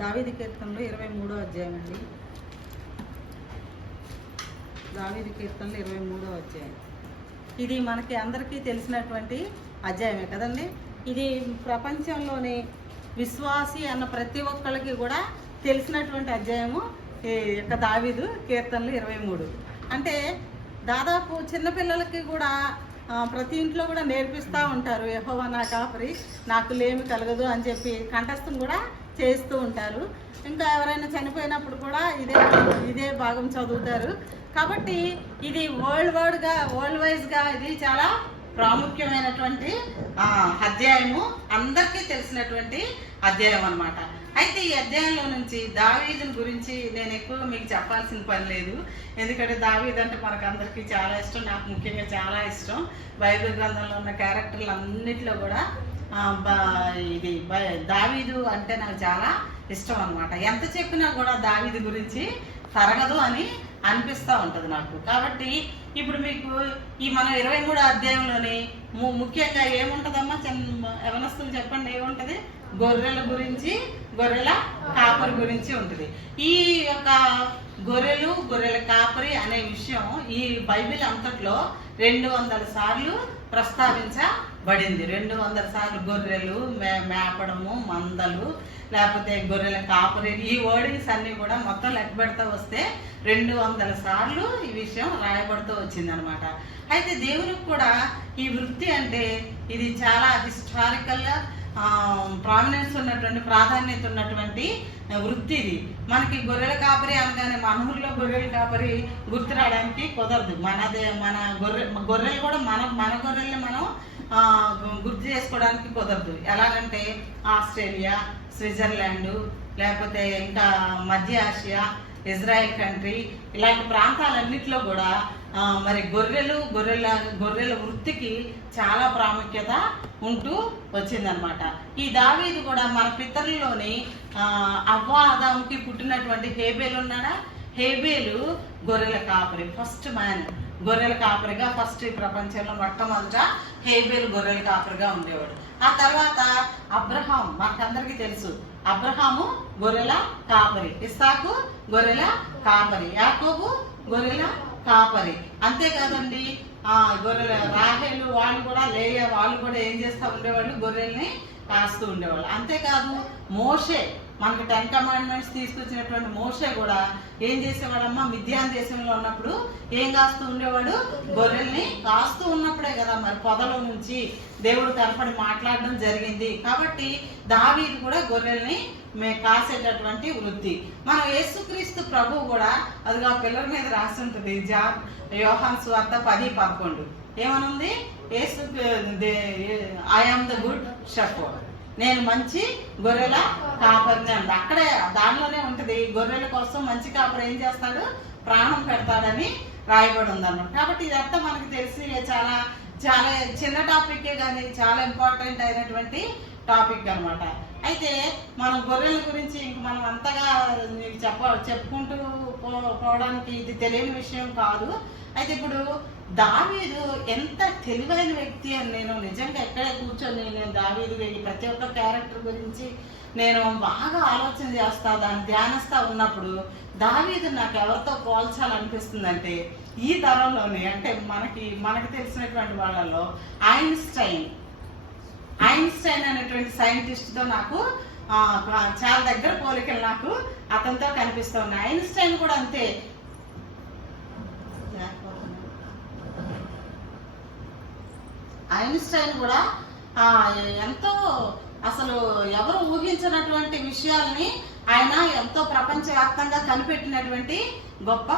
దావీదు కీర్తనలు 23వ అధ్యాయం అండి. దావీదు కీర్తనలు 23వ అధ్యాయం. ఇది మనకి అందరికీ తెలిసినటువంటి అధ్యాయమే కదండి. ఇది ప్రపంచంలోని విశ్వాసి అన్న ప్రతి ఒక్కరికి కూడా తెలిసినటువంటి అధ్యాయము ఈ యొక్క దావీదు కీర్తనలు 23. అంటే దాదాపు చిన్నపిల్లలకి కూడా ప్రతి ఇంట్లో కూడా నేర్పిస్తూ ఉంటారు. యెహోవా నా కాపరి, నాకు లేమి కలగదు అని చెప్పి కంఠస్థం కూడా చేస్తూ ఉంటారు. ఇంకా ఎవరైనా చనిపోయినప్పుడు కూడా ఇదే భాగం చదువుతారు. కాబట్టి ఇది వరల్డ్ వైజ్గా ఇది చాలా ప్రాముఖ్యమైనటువంటి అధ్యాయము, అందరికీ తెలిసినటువంటి అధ్యాయం అన్నమాట. అయితే ఈ అధ్యాయంలో నుంచి దావీదుని గురించి నేను ఎక్కువ మీకు చెప్పాల్సిన పని లేదు. ఎందుకంటే దావీదు అంటే మనకు అందరికీ చాలా ఇష్టం, నాకు ముఖ్యంగా చాలా ఇష్టం. బైబిల్ గ్రంథంలో ఉన్న క్యారెక్టర్లు అన్నిట్లో కూడా ఇది దావీదు అంటే నాకు చాలా ఇష్టం అన్నమాట. ఎంత చెప్పినా కూడా దావీదు గురించి తరగదు అని అనిపిస్తూ ఉంటుంది నాకు. కాబట్టి ఇప్పుడు మీకు ఈ మన 23వ అధ్యాయంలోని ముఖ్యంగా ఏముంటుందమ్మా, యవనస్తులు చెప్పండి, ఏముంటుంది? గొర్రెల గురించి, గొర్రెల కాపరి గురించి ఉంటుంది. ఈ యొక్క గొర్రెల కాపరి అనే విషయం ఈ బైబిల్ అంతట్లో 200 సార్లు ప్రస్తావించబడింది. 200 సార్లు గొర్రెలు మేపడము, మందలు, లేకపోతే గొర్రెల కాపరి, ఈ వర్డింగ్స్ అన్నీ కూడా మొత్తం లెక్క పెడతా వస్తే 200 సార్లు ఈ విషయం రాయబడుతూ వచ్చిందనమాట. అయితే దేవునికి కూడా ఈ వృత్తి అంటే ఇది చాలా హిస్టారికల్గా ప్రామినెన్స్ ఉన్నటువంటి, ప్రాధాన్యత ఉన్నటువంటి వృత్తి ఇది. మనకి గొర్రెల కాపరి అనగానే మన ఊర్లో గొర్రెల కాపరి గుర్తు రావడానికి కుదరదు. మన గొర్రెలు కూడా మన గొర్రెల్ని మనం గుర్తు చేసుకోవడానికి కుదరదు. ఎలాగంటే ఆస్ట్రేలియా, స్విట్జర్లాండ్, లేకపోతే ఇంకా మధ్య ఆసియా, ఇజ్రాయెల్ కంట్రీ, ఇలాంటి ప్రాంతాలన్నింటిలో కూడా మరి గొర్రెల వృత్తికి చాలా ప్రాముఖ్యత ఉంటూ వచ్చిందనమాట. ఈ దావీదు కూడా మన పితరుల్లోని అవ్వ ఆదాముకి పుట్టినటువంటి హేబేలు ఉన్నాడా? హేబేలు గొర్రెల కాపరి, ఫస్ట్ మ్యాన్, గొర్రెల కాపరిగా ఫస్ట్ ఈ ప్రపంచంలో మొట్టమొదట హేబేలు గొర్రెల కాపరిగా ఉండేవాడు. ఆ తర్వాత అబ్రహాం, మనకందరికీ తెలుసు, అబ్రహాము గొర్రెల కాపరి, ఇస్సాకు గొర్రెల కాపరి, యాకోబు గొర్రెల కాపరి. అంతేకాదండి, గొర్రెల రాహేలు వాళ్ళు కూడా, లేయా వాళ్ళు కూడా ఏం చేస్తూ ఉండేవాళ్ళు? గొర్రెల్ని కాస్తూ ఉండేవాళ్ళు. అంతేకాదు మోషే, మనకు 10 కమాండ్మెంట్స్ తీసుకొచ్చినటువంటి మోషే కూడా ఏం చేసేవాడమ్మా? మిద్యాన్ దేశంలో ఉన్నప్పుడు ఏం కాస్తూ ఉండేవాడు? గొర్రెల్ని కాస్తూ ఉన్నప్పుడే కదా మరి పొదలో నుంచి దేవుడు కనపడి మాట్లాడడం జరిగింది. కాబట్టి దావీదు కూడా గొర్రెల్ని కాసేటటువంటి వృత్తి. మన యేసుక్రీస్తు ప్రభువు కూడా అదిగా పిల్లల మీద రాసి ఉంటుంది. యోహాను సువార్త 10:11 ఏమనుంది? Yesu I am the good shepherd, నేను మంచి గొర్రెల కాపరిని అండి. అక్కడే దానిలోనే ఉంటుంది, గొర్రెల కోసం మంచి కాపరి ఏం చేస్తాడు? ప్రాణం పెడతాడని రాయబడి ఉందన్నమాట. కాబట్టి ఇదంతా మనకు తెలిసి చాలా చాలా చిన్న టాపికే కానీ చాలా ఇంపార్టెంట్ అయినటువంటి టాపిక్ అనమాట. అయితే మనం గొర్రెల గురించి ఇంక మనం అంతగా చెప్పుకుంటూ పోవడానికి ఇది తెలియని విషయం కాదు. అయితే ఇప్పుడు దావీదు ఎంత తెలివైన వ్యక్తి అని నేను నిజంగా ఎక్కడే కూర్చొని నేను దావీదు ప్రతి ఒక్క క్యారెక్టర్ గురించి నేను బాగా ఆలోచన చేస్తా, దాన్ని ధ్యానిస్తా ఉన్నప్పుడు దావీదు నాకు ఎవరితో పోల్చాలనిపిస్తుందంటే ఈ తరంలోనే, అంటే మనకి తెలిసినటువంటి వాళ్ళలో ఐన్స్టైన్ అనేటువంటి సైంటిస్ట్తో నాకు చాలా దగ్గర పోలికలు నాకు అతనితో కనిపిస్తూ ఉన్నాయి. ఐన్స్టైన్ కూడా అంతే. ఐన్స్టైన్ కూడా ఎంతో అసలు ఎవరు ఊహించినటువంటి విషయాల్ని ఆయన ఎంతో ప్రపంచవ్యాప్తంగా కనిపెట్టినటువంటి గొప్ప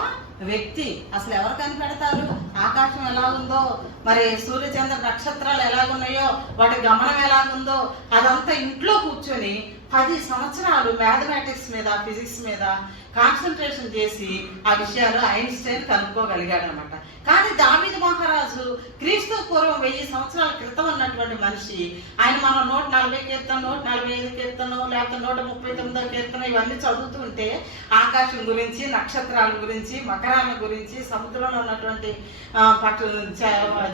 వ్యక్తి. అసలు ఎవరు కనిపెడతారు? ఆకాశం ఎలా ఉందో, మరి సూర్యచంద్ర నక్షత్రాలు ఎలాగున్నాయో, వాటి గమనం ఎలాగుందో అదంతా ఇంట్లో కూర్చొని 10 సంవత్సరాలు మ్యాథమెటిక్స్ మీద, ఫిజిక్స్ మీద కాన్సన్ట్రేషన్ చేసి ఆ విషయాలు ఐన్స్టైన్ కనుక్కోగలిగాడు అనమాట. కానీ దావీదు మహారాజు క్రీస్తు పూర్వం 1000 సంవత్సరాల క్రితం ఉన్నటువంటి మనిషి. ఆయన మనం 140 కీర్తన, 145 కీర్తన, లేకపోతే 139వ కీర్తన ఇవన్నీ చదువుతుంటే ఆకాశం గురించి, నక్షత్రాల గురించి, మకర నగరాల గురించి, సముద్రంలో ఉన్నటువంటి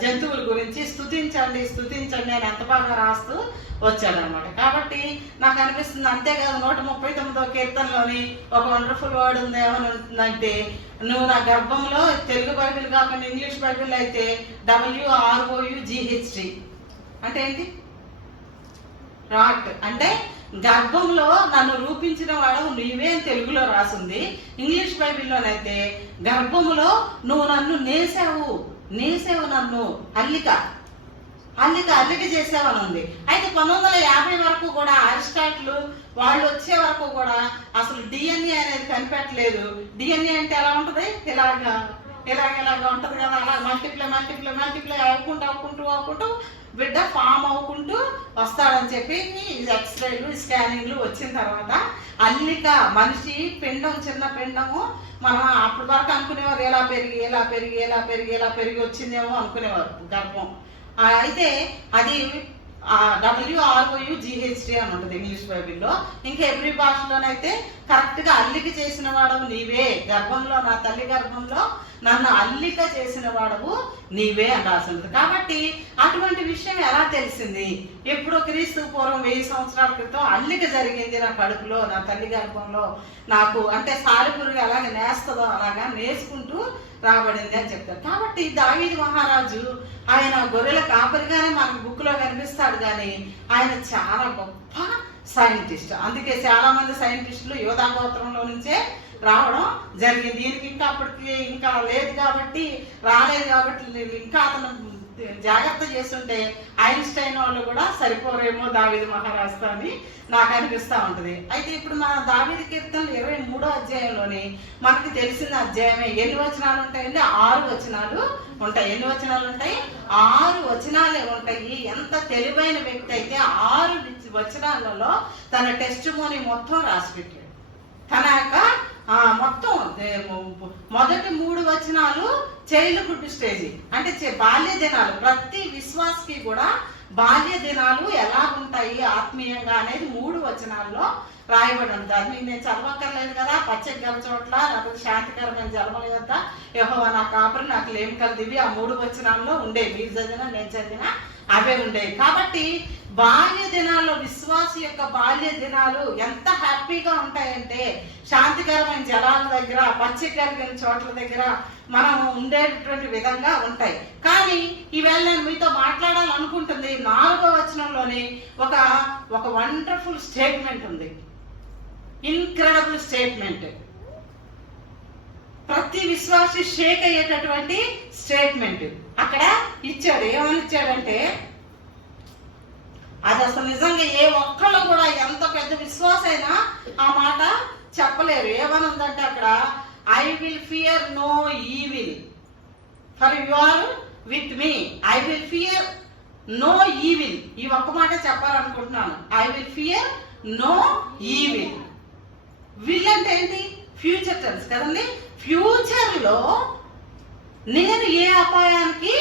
జంతువుల గురించి స్తుతించండి స్తుతించండి అని ఎంత బాగా రాస్తూ వచ్చాడనమాట. కాబట్టి నాకు అనిపిస్తుంది, అంతేకాదు 139వ కీర్తనలోని ఒక వండర్ఫుల్ వర్డ్ ఉంది. ఏమని ఉంటుందంటే, నువ్వు నా గర్భంలో, తెలుగు బైబిల్ కాకుండా ఇంగ్లీష్ బైబిల్ అయితే WROUGHT అంటే ఏంటి? రాట్ అంటే గర్భంలో నన్ను రూపించిన వాడు నీవే అని తెలుగులో రాసింది. ఇంగ్లీష్ బైబిల్లోనైతే గర్భములో నువ్వు నన్ను నేసావు నన్ను అల్లిక చేసావని ఉంది. అయితే 1950 వరకు కూడా అరిస్టాటిల్ వాళ్ళు వచ్చే వరకు కూడా అసలు DNA అనేది కనిపెట్టలేదు. DNA అంటే ఎలా ఉంటుంది? ఇలాగా ఉంటుంది కదా, అలా మల్టిప్లై అవ్వుకుంటూ బిడ్డ ఫామ్ అవ్వుకుంటూ వస్తాడని చెప్పి ఎక్స్రేలు స్కానింగ్లు వచ్చిన తర్వాత అల్లిక మనిషి పిండం, చిన్న పిండము, మనం అప్పటి వరకు అనుకునేవారు ఎలా పెరిగి వచ్చిందేమో అనుకునేవారు గర్భం. అయితే అది WROUGHT అని ఉంటుంది ఇంగ్లీష్ బైబిల్లో. ఇంకా ఎవ్రీ భాషలోనైతే కరెక్ట్గా అల్లిక చేసిన వాడవు నీవే, గర్భంలో నా తల్లి గర్భంలో నన్ను అల్లిక చేసిన వాడవు నీవే అని రాసి ఉంటుంది. కాబట్టి అటువంటి విషయం ఎలా తెలిసింది? ఎప్పుడో క్రీస్తు పూర్వం 1000 సంవత్సరాల క్రితం అల్లిక జరిగింది నా కడుపులో, నా తల్లి గర్భంలో. నాకు అంటే సాలిపురుగు అలాగే నేస్తుందో అలాగా నేసుకుంటూ రాబడింది అని చెప్తారు. కాబట్టి దావీదు మహారాజు ఆయన గొర్రెల కాపరిగానే మనకు బుక్లో కనిపిస్తాడు, కానీ ఆయన చాలా గొప్ప సైంటిస్ట్. అందుకే చాలా మంది సైంటిస్టులు యోధా గోత్రంలో నుంచే రావడం జరిగింది. దీనికి ఇంకా అప్పటికి ఇంకా రాలేదు కాబట్టి ఇంకా అతను జాగ్రత్త చేస్తుంటే ఐన్స్టైన్ వాళ్ళు కూడా సరిపోరేమో దావీదు మహారాజుతో అని నాకు అనిపిస్తూ ఉంటుంది. అయితే ఇప్పుడు మన దావీదు కీర్తనలు 23వ అధ్యాయంలోని మనకి తెలిసిన అధ్యాయమే. ఎన్ని వచనాలు ఉంటాయండి? 6 వచనాలు ఉంటాయి. ఎన్ని వచనాలు ఉంటాయి? 6 వచనాలే ఉంటాయి. ఎంత తెలివైన వ్యక్తి అయితే 6 వచనాలలో తన టెస్టిమోనీ మొత్తం రాసి పెట్టాడు. తన యొక్క మొత్తం మొదటి 3 వచనాలు చైల్డ్హుడ్ స్టేజ్ అంటే బాల్య దినాలు. ప్రతి విశ్వాసకి కూడా బాల్య దినాలు ఎలా ఉంటాయి ఆత్మీయంగా అనేది 3 వచనాల్లో రాయబడి ఉంటుంది. అది నేను చదవక్కర్లేదు కదా. పచ్చని గల చోట్ల లేకపోతే శాంతికరమైన జలముల యొద్ద యెహోవా నా కాపరి నాకు లేమి కలిదివి ఆ 3 వచనాల్లో ఉండేవి. మీరు చదివినా నేను చదివినా అవే ఉండేవి. కాబట్టి బాల్య దినాల్లో విశ్వాసి యొక్క బాల్య దినాలు ఎంత హ్యాపీగా ఉంటాయంటే శాంతికరమైన జలాల దగ్గర, పచ్చిక కలిగిన చోట్ల దగ్గర మనం ఉండేటటువంటి విధంగా ఉంటాయి. కానీ ఈవేళ నేను మీతో మాట్లాడాలనుకుంటుంది 4వ వచనంలోని ఒక వండర్ఫుల్ స్టేట్మెంట్ ఉంది. Incredible statement. ప్రతి విశ్వాసి షేక్ అయ్యేటటువంటి స్టేట్మెంట్ అక్కడ ఇచ్చాడు. ఏమని ఇచ్చాడంటే, అది అసలు నిజంగా ఏ ఒక్కళ్ళు కూడా ఎంత పెద్ద విశ్వాసైనా ఆ మాట చెప్పలేరు. ఏమని ఉందంటే అక్కడ, I will fear no evil for you are with me. I will fear no evil. ఈ ఒక్క మాట చెప్పాలనుకుంటున్నాను. I will fear no evil. Will అంటే ఏంటి? ఫ్యూచర్ టెన్స్ కదండి. ఫ్యూచర్ లో నేను ఏ అపాయానికి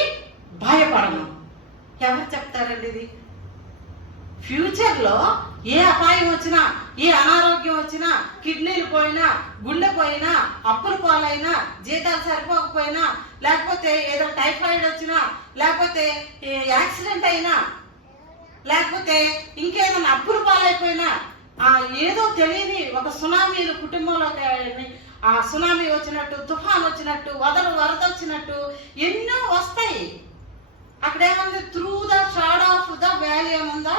భయపడను. ఎవరు చెప్తారండి ఇది? ఫ్యూచర్ లో ఏ అపాయం వచ్చినా, ఏ అనారోగ్యం వచ్చినా, కిడ్నీలు పోయినా, గుండె పోయినా, అప్పులు పాలైనా, జీతాలు సరిపోకపోయినా, లేకపోతే ఏదో టైఫాయిడ్ వచ్చినా, లేకపోతే యాక్సిడెంట్ అయినా, లేకపోతే ఇంకేదైనా అప్పులు పాలైపోయినా, ఏదో తెలియని ఒక సునామీలు కుటుంబంలో ఆ సునామీ వచ్చినట్టు, తుఫాన్ వచ్చినట్టు, వరద వచ్చినట్టు ఎన్నో వస్తాయి. అక్కడ ఏముంది? Through the shadow of the valley ఏముందా?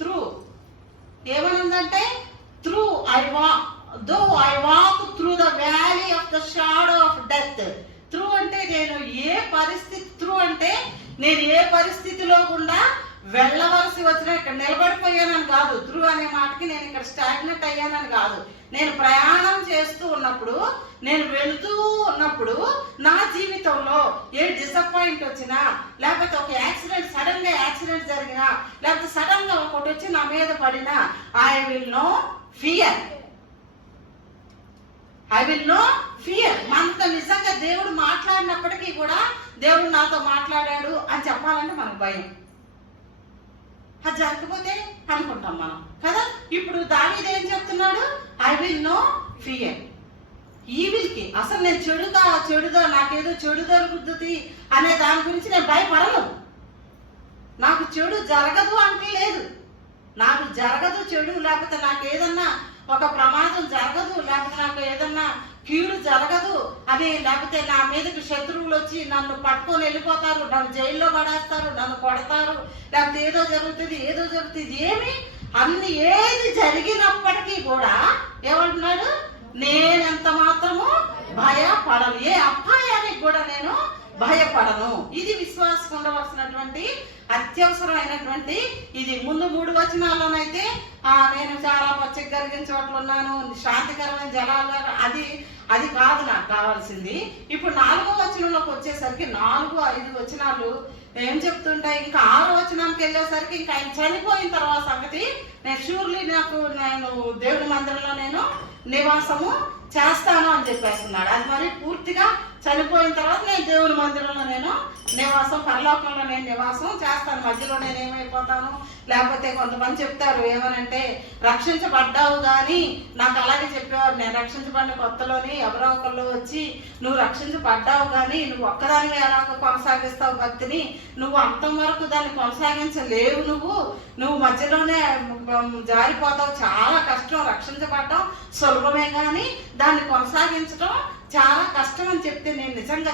త్రూ ఏమనుందంటే, through I walk through the valley of the shadow of death. Through అంటే నేను ఏ పరిస్థితి, త్రూ అంటే నేను ఏ పరిస్థితిలో గుండా వెళ్ళవలసి వచ్చినా ఇక్కడ నిలబడిపోయానని కాదు. త్రూ అనే మాటకి నేను ఇక్కడ స్టాగ్నెట్ అయ్యానని కాదు. నేను ప్రయాణం చేస్తూ ఉన్నప్పుడు, నేను వెళుతూ ఉన్నప్పుడు నా జీవితంలో ఏ డిసప్పాయింట్ వచ్చినా, లేకపోతే ఒక యాక్సిడెంట్, సడన్ గా యాక్సిడెంట్ జరిగినా, లేకపోతే సడన్ గా ఒకటి వచ్చి నా మీద పడినా, I will no fear. I will no fear. మనతో నిజంగా దేవుడు మాట్లాడినప్పటికీ కూడా దేవుడు నాతో మాట్లాడాడు అని చెప్పాలంటే మనకు భయం. అది జరగకపోతే అనుకుంటాం మనం కదా. ఇప్పుడు దావీదు ఏం చెప్తున్నాడు? I will no fear. ఈవిల్కి అసలు నేను చెడుదా నాకేదో చెడు జరుగుతుంది అనే దాని గురించి నేను భయపడను. నాకు చెడు జరగదు అంటే లేదు, నాకు జరగదు చెడు, లేకపోతే నాకు ఏదన్నా ఒక ప్రమాదం జరగదు, లేకపోతే నాకు ఏదన్నా కీడు జరగదు అని, లేకపోతే నా మీదకి శత్రువులు వచ్చి నన్ను పట్టుకొని వెళ్ళిపోతారు, నన్ను జైల్లో పడేస్తారు, నన్ను కొడతారు, లేకపోతే ఏదో జరుగుతుంది ఏమి అన్ని ఏది జరిగినప్పటికీ కూడా ఏమంటున్నాడు, నేనెంత మాత్రము భయపడను, ఏ అపాయానికి కూడా నేను భయపడను. ఇది విశ్వాసం ఉండవలసినటువంటి అత్యవసరమైనటువంటి ఇది. ముందు 3 వచనాల్లోనైతే నేను చాలా పచ్చిక కలిగిన చోట్ల ఉన్నాను, శాంతికరమైన జలాలు, అది కాదు నాకు కావాల్సింది. ఇప్పుడు 4వ వచనంలోకి వచ్చేసరికి 4, 5 వచనాలు ఏం చెప్తుంటాయి, ఇంకా 6వ వచనానికి వెళ్ళేసరికి ఇంకా ఆయన చనిపోయిన తర్వాత సంగతి నేను దేవుడి మందిరంలో నేను నివాసము చేస్తాను అని చెప్పేస్తున్నాడు. అది మరి పూర్తిగా చనిపోయిన తర్వాత నేను దేవుని మందిరంలో నేను నివాసం, పరలోకంలో నేను నివాసం చేస్తాను. మధ్యలో నేను ఏమైపోతాను, లేకపోతే కొంతమంది చెప్తారు ఏమనంటే రక్షించబడ్డావు కానీ, నాకు అలాగే చెప్పేవారు, నేను రక్షించబడిన కొత్తలోని ఎవరో ఒకళ్ళు వచ్చి నువ్వు రక్షించబడ్డావు కానీ నువ్వు ఒక్కదానివే ఎలా కొనసాగిస్తావు భక్తిని, నువ్వు అంతం వరకు దాన్ని కొనసాగించలేవు, నువ్వు మధ్యలోనే జారిపోతావు, చాలా కష్టం, రక్షించబడ్డం సులభమే కానీ దాన్ని కొనసాగించడం చాలా కష్టం అని చెప్తే నేను నిజంగా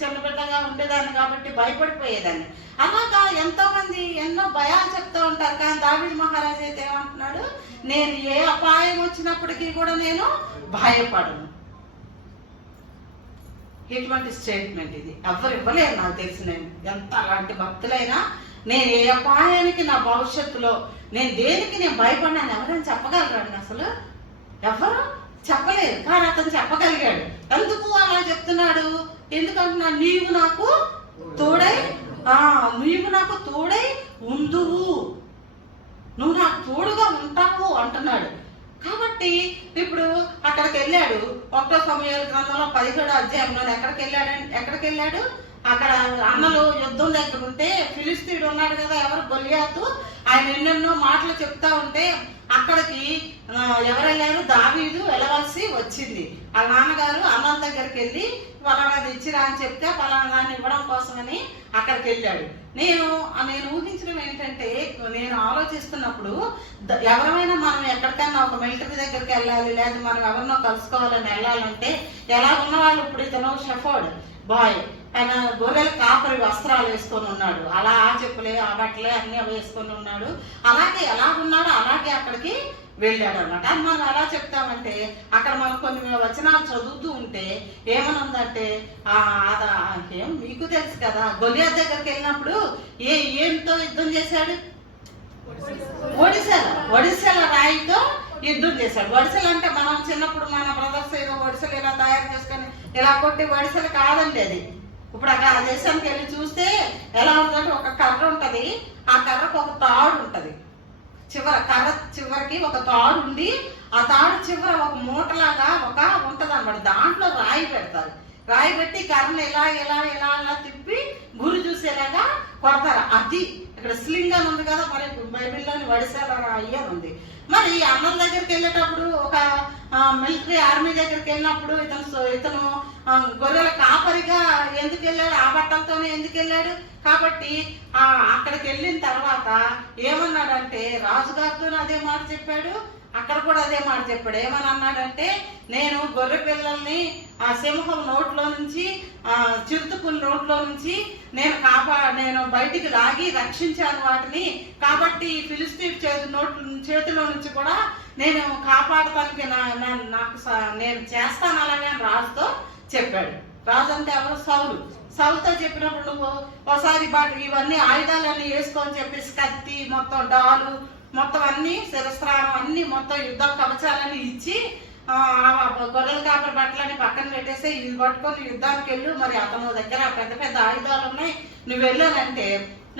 చిన్నబిడ్డగా ఉండేదాన్ని కాబట్టి భయపడిపోయేదాన్ని. అలాగా ఎంతో మంది ఎన్నో భయాలు చెప్తూ ఉంటారు. కానీ దావీదు మహారాజు అయితే ఏమంటున్నాడు, నేను ఏ అపాయం వచ్చినప్పటికీ కూడా నేను భయపడను. ఇటువంటి స్టేట్మెంట్ ఇది ఎవరు ఇవ్వలేరు నాకు తెలిసి. నేను ఎంత అలాంటి భక్తులైనా నేను ఏ అపాయానికి నా భవిష్యత్తులో నేను దేనికి నేను భయపడినాను ఎవరైనా చెప్పగలరండి? అసలు ఎవరు చెప్పలేదు, కానీ అతను చెప్పగలిగాడు. ఎందుకు అలా చెప్తున్నాడు? ఎందుకంటున్నా, నీవు నాకు తోడై ఉందువు, నువ్వు నాకు తోడుగా ఉంటావు అంటున్నాడు. ఇప్పుడు అక్కడికి వెళ్ళాడు. 1 సమూయేలు గ్రంథంలో 17వ అధ్యాయంలో ఎక్కడికి వెళ్ళాడు? అక్కడ అన్నలు యుద్ధం దగ్గర ఉంటే ఫిలిస్తీయుడు ఉన్నాడు కదా, ఎవరు గొలియాతు, ఆయన ఎన్నెన్నో మాటలు చెప్తా ఉంటే అక్కడికి ఎవరు వెళ్ళారు? దావీదు వెళ్ళవలసి వచ్చింది. వాళ్ళ నాన్నగారు అన్నల దగ్గరికి వెళ్ళి పలానాది ఇచ్చిరా అని చెప్తే పలానా దాన్ని ఇవ్వడం కోసమని అక్కడికి వెళ్ళాడు. నేను ఊహించడం ఏంటంటే, నేను ఆలోచిస్తున్నప్పుడు ఎవరైనా మనం ఎక్కడికైనా ఒక మిలిటరీ దగ్గరికి వెళ్ళాలి, లేదా మనం ఎవరినో కలుసుకోవాలని వెళ్ళాలంటే ఎలా ఉన్నవాళ్ళు, ఇప్పుడు ఇతను షెఫర్డ్ బాయ్, ఆయన గొర్రెల కాపరి వస్త్రాలు వేసుకొని ఉన్నాడు, అలా ఆ చెప్పులే ఆ బట్టలే అన్నీ వేసుకొని ఉన్నాడు. అలాగే ఎలా ఉన్నాడో అలాగే అక్కడికి వెళ్ళాడు అనమాట. అది మనం ఎలా చెప్తామంటే, అక్కడ మనం కొన్ని వచనాలు చదువుతూ ఉంటే ఏమని ఉందంటే, ఏం మీకు తెలుసు కదా, గొలియాతు దగ్గరికి వెళ్ళినప్పుడు ఏంతో యుద్ధం చేశాడు? ఒడిసెల రాయితో యుద్ధం చేశాడు. వడిసెలు అంటే మనం చిన్నప్పుడు మన బ్రదర్స్ ఏదో వడిసెలు ఇలా తయారు చేసుకొని ఇలా కొట్టి వడిసెలు కాదండి అది. ఇప్పుడు అక్కడ ఆ దేశానికి వెళ్ళి చూస్తే ఎలా ఉందంటే, ఒక కర్ర ఉంటది, ఆ కర్రకు ఒక తాడు ఉంటది, కర్ర చివరికి ఒక తాడు ఉండి ఆ తాడు చివర ఒక మూటలాగా ఒక ఉంటది అన్నమాట. దాంట్లో రాయి పెడతారు, రాయి పెట్టి కర్రను ఎలా తిప్పి గురి చూసేలాగా కొడతారు. అది ఇక్కడ స్లింగ్ అని ఉంది కదా, మరి బైబిల్లోని వడిసెల రాయి అని ఉంది. మరి అన్నల దగ్గరికి వెళ్ళేటప్పుడు, ఒక మిలిటరీ ఆర్మీ దగ్గరికి వెళ్ళినప్పుడు ఇతను గొర్రెల కాపరిగా ఎందుకు వెళ్ళాడు? ఆ బట్టలతోనే ఎందుకు వెళ్ళాడు? కాబట్టి అక్కడికి వెళ్ళిన తర్వాత ఏమన్నాడంటే, రాజుగారితో అదే మాట చెప్పాడు, అక్కడ కూడా అదే మాట చెప్పాడు. ఏమని అన్నాడంటే, నేను గొర్రె పిల్లల్ని ఆ సింహం నోట్లో నుంచి, చిరుతుకుల నోట్లో నుంచి నేను బయటికి లాగి రక్షించాను వాటిని, కాబట్టి ఫిలిస్తీన్ చేతిలో నుంచి కూడా నేను కాపాడటానికి నేను చేస్తాను అలాగే అని రాజుతో చెప్పాడు. రాజు అంటే ఎవరు? సౌలుతో చెప్పినప్పుడు, నువ్వు ఒకసారి ఇవన్నీ ఆయుధాలన్నీ వేసుకొని చెప్పేసి కత్తి మొత్తం, డాలు మొత్తం అన్ని, శిరస్త్రాణం అన్ని మొత్తం యుద్ధ కవచాలన్నీ ఇచ్చి గొర్రెల కాపరి బట్టలని పక్కన పెట్టేసి ఇది పట్టుకొని యుద్ధానికి వెళ్ళు, మరి అతను దగ్గర పెద్ద పెద్ద ఆయుధాలు ఉన్నాయి, నువ్వు వెళ్ళానంటే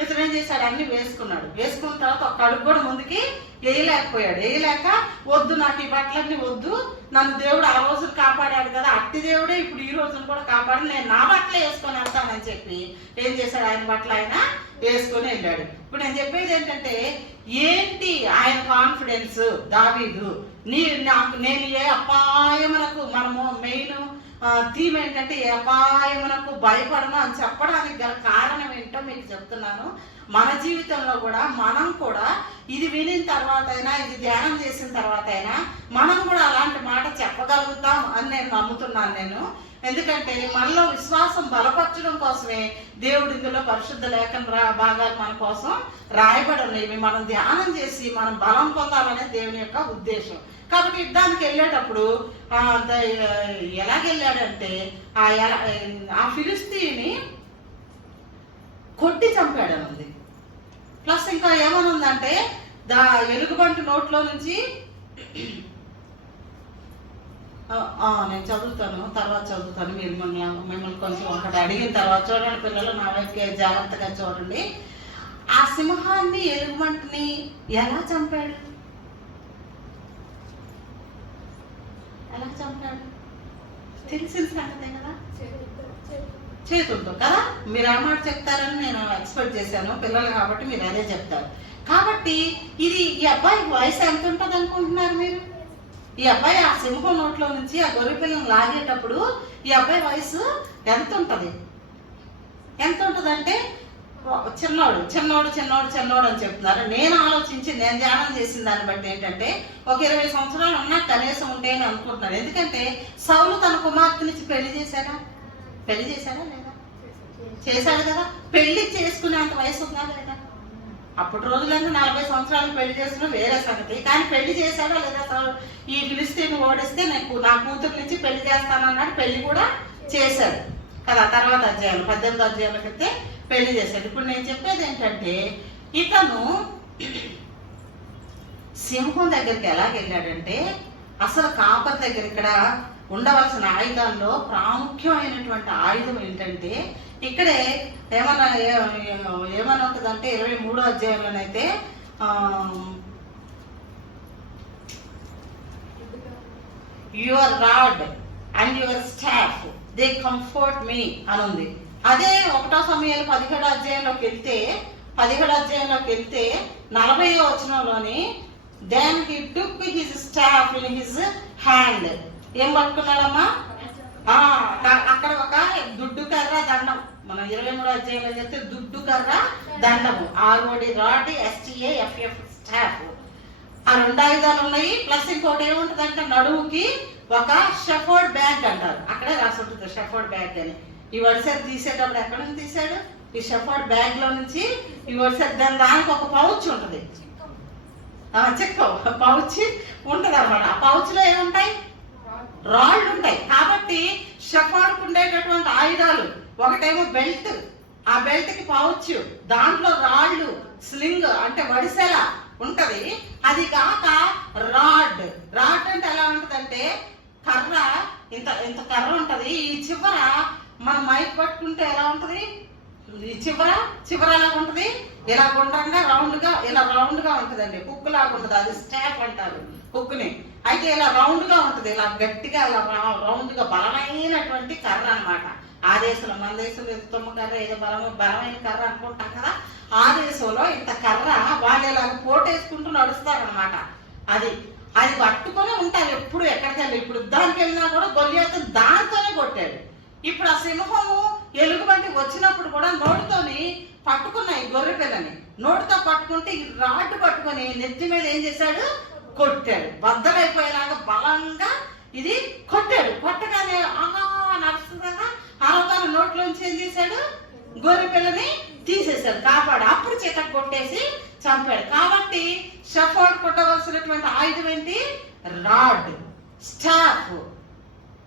ఇతను ఏం చేశాడు? అన్ని వేసుకున్నాడు. వేసుకున్న తర్వాత ఒక అడుగు కూడా ముందుకి వేయలేక వద్దు, నాకు ఈ బట్టలన్నీ వద్దు, నన్ను దేవుడు ఆ రోజులు కాపాడాడు కదా, అట్టి దేవుడే ఇప్పుడు ఈ రోజును కూడా కాపాడు, నేను నా బట్టలే వేసుకొని వెళ్తానని చెప్పి ఏం చేశాడు? ఆయన బట్టలు ఆయన వేసుకొని వెళ్ళాడు. ఇప్పుడు నేను చెప్పేది ఏంటంటే, ఏంటి ఆయన కాన్ఫిడెన్స్? దావీదు, నేను ఏ అపాయమునకు, మనము మెయిన్ థీమ్ ఏంటంటే ఏ అపాయమునకు భయపడను అని చెప్పడానికి గల కారణం ఏంటో మీకు చెప్తున్నాను. మన జీవితంలో కూడా మనం కూడా ఇది వినిన తర్వాత అయినా, ఇది ధ్యానం చేసిన తర్వాత అయినా మనం కూడా అలాంటి మాట చెప్పగలుగుతాం అని నేను నమ్ముతున్నాను. ఎందుకంటే మనలో విశ్వాసం బలపరచడం కోసమే దేవుడి ఇందులో పరిశుద్ధ లేఖన భాగాలు మన కోసం రాయబడి ఉన్నాయి. మనం ధ్యానం చేసి మనం బలం పొందాలనే దేవుని యొక్క ఉద్దేశం. కాబట్టి యుద్ధానికి వెళ్ళేటప్పుడు ఎలాగెళ్ళాడంటే ఆ ఫిలిస్తీని కొట్టి చంపాడని ఉంది. ప్లస్ ఇంకా ఏమనుందంటే ఎలుగుబంటి నోట్లో నుంచి, నేను చదువుతాను, తర్వాత చదువుతాను, మీరు మిమ్మల్ని కొంచెం ఒకటి అడిగిన తర్వాత చూడండి పిల్లలు, నా వైపు జాగ్రత్తగా చూడండి. ఆ సింహాన్ని ఎలుగుబంటిని ఎలా చంపాడు? ఎలా చంపాడు తెలిసిన సంగతే కదా, చేతులతో కదా. మీరు ఆ మాట చెప్తారని నేను ఎక్స్పెక్ట్ చేశాను, పిల్లలు కాబట్టి మీరు అదే చెప్తారు. కాబట్టి ఇది ఈ అబ్బాయి వయసు ఎంత ఉంటుంది అనుకుంటున్నారు మీరు? ఈ అబ్బాయి ఆ సింహం నోట్లో నుంచి ఆ గొర్రె పిల్లని లాగేటప్పుడు ఈ అబ్బాయి వయసు ఎంత ఉంటుంది? ఎంత ఉంటుంది అంటే చిన్నోడు చిన్నోడు చిన్నోడు చిన్నోడు అని చెప్తున్నారు. నేను ఆలోచించి నేను ధ్యానం చేసిన దాన్ని బట్టి ఏంటంటే ఒక 20 సంవత్సరాలు ఉన్నా కనీసం ఉంటే అని అనుకుంటున్నాను. ఎందుకంటే సౌలు తన కుమార్తెనిచ్చి పెళ్లి చేశాడా లేదా? చేశాడు కదా. పెళ్లి చేసుకునేంత వయసు ఉందా లేదా? అప్పుడు రోజులన్నీ 40 సంవత్సరాలు పెళ్లి చేసుకున్న వేరే సంగతి. కానీ పెళ్లి చేశాడా లేదా? ఈ ఫిలిస్తీన్ ఓడిస్తే నా కూతురు నుంచి పెళ్లి చేస్తానన్నాడు, పెళ్లి కూడా చేశాడు కదా. తర్వాత అధ్యాయం 18 అధ్యాయాలకైతే పెళ్లి చేశాడు. ఇప్పుడు నేను చెప్పేది ఏంటంటే ఇతను సింహం దగ్గరికి ఎలాగెళ్ళాడంటే, అసలు కాపర్ దగ్గర ఇక్కడ ఉండవలసిన ఆయుధాల్లో ప్రాముఖ్యమైనటువంటి ఆయుధం ఏంటంటే, ఇక్కడే ఏమన్నా ఉంటుందంటే 23వ అధ్యాయంలోనైతే your rod and your staff they comfort me అని ఉంది. అదే 1 సమూయేలు 17వ అధ్యాయంలోకి వెళ్తే 40వ వచనంలోని then he took his staff in his hand. ఏం పట్టుకున్నాడమ్మా? అక్కడ ఒక దుడ్డు కర్ర దండం. మనం 23వ అధ్యాయంలో చెప్తే దుడ్డు కర్ర దండము, ROD రాడ్, STAFF స్టాఫ్. ఆ 2 ఆయుధాలు ఉన్నాయి. ప్లస్ ఇంకోటి ఏముంటుందంటే నడువుకి ఒక షెఫర్డ్ బ్యాగ్ అంటారు, అక్కడే రాసి ఉంటుంది షెఫర్డ్ బ్యాగ్ అని. ఈ వడిసెట్ తీసేటప్పుడు ఎక్కడ నుంచి తీసాడు? ఈ షెఫర్డ్ బ్యాగ్ లో నుంచి ఈ వడిసెట్. దానికి ఒక పౌచ్ ఉంటుంది, చెక్క పౌచ్ ఉంటుంది అనమాట. ఆ పౌచ్ లో ఏముంటాయి? రాళ్ళు ఉంటాయి. కాబట్టి షెఫర్డ్కి ఉండేటటువంటి ఆయుధాలు ఒకటేమో బెల్ట్, ఆ బెల్ట్ కి పౌచ్, దాంట్లో రాళ్ళు, స్లింగ్ అంటే వడిసెల ఉంటది. అది కాక రాడ్ అంటే ఎలా ఉంటదంటే కర్ర, ఇంత ఇంత కర్ర ఉంటది. ఈ చివర మనం మైక్ పట్టుకుంటే ఎలా ఉంటది? ఈ చివర ఎలా ఉంటది? ఇలా గుండ్రంగా ఇలా రౌండ్ గా ఉంటదండి. హుక్ లాగా ఉంటది, అది స్టాఫ్ అంటారు హుక్ని. అయితే ఇలా రౌండ్ గా ఉంటది, ఇలా గట్టిగా ఇలా రౌండ్ గా బలమైనటువంటి కర్ర అనమాట. ఆ దేశంలో, మన దేశంలో తుమ్మ కర్ర ఏదో బలమైన కర్ర అనుకుంటాం కదా, ఆ దేశంలో ఇంత కర్ర వాళ్ళు ఇలా పోటేసుకుంటూ నడుస్తారనమాట. అది పట్టుకొని ఉంటారు ఎప్పుడు, ఎక్కడికి వెళ్ళి. ఇప్పుడు యుద్ధానికి వెళ్ళినా కూడా గొల్లియాతు దానితోనే కొట్టాడు. ఇప్పుడు ఆ సింహము ఎలుగుబంటి వచ్చినప్పుడు కూడా నోటితోని పట్టుకున్నాయి గొర్రె పిల్లని. నోటితో పట్టుకుంటే ఈ రాడ్డు పట్టుకొని నెత్తి మీద ఏం చేశాడు? కొట్టాడు. బద్దలైపోయేలాగా బలంగా ఇది కొట్టాడు. కొట్టగానే నడుస్తుండగా ఆలోచన నోట్లోంచి ఏం చేశాడు? గొర్రె పిల్లని తీసేశాడు, కాపాడు. అప్పుడు చేత కొట్టేసి చంపాడు. కాబట్టి షెఫర్డ్ కొట్టవలసినటువంటి ఆయుధం ఏంటి? రాడ్, స్టాఫ్,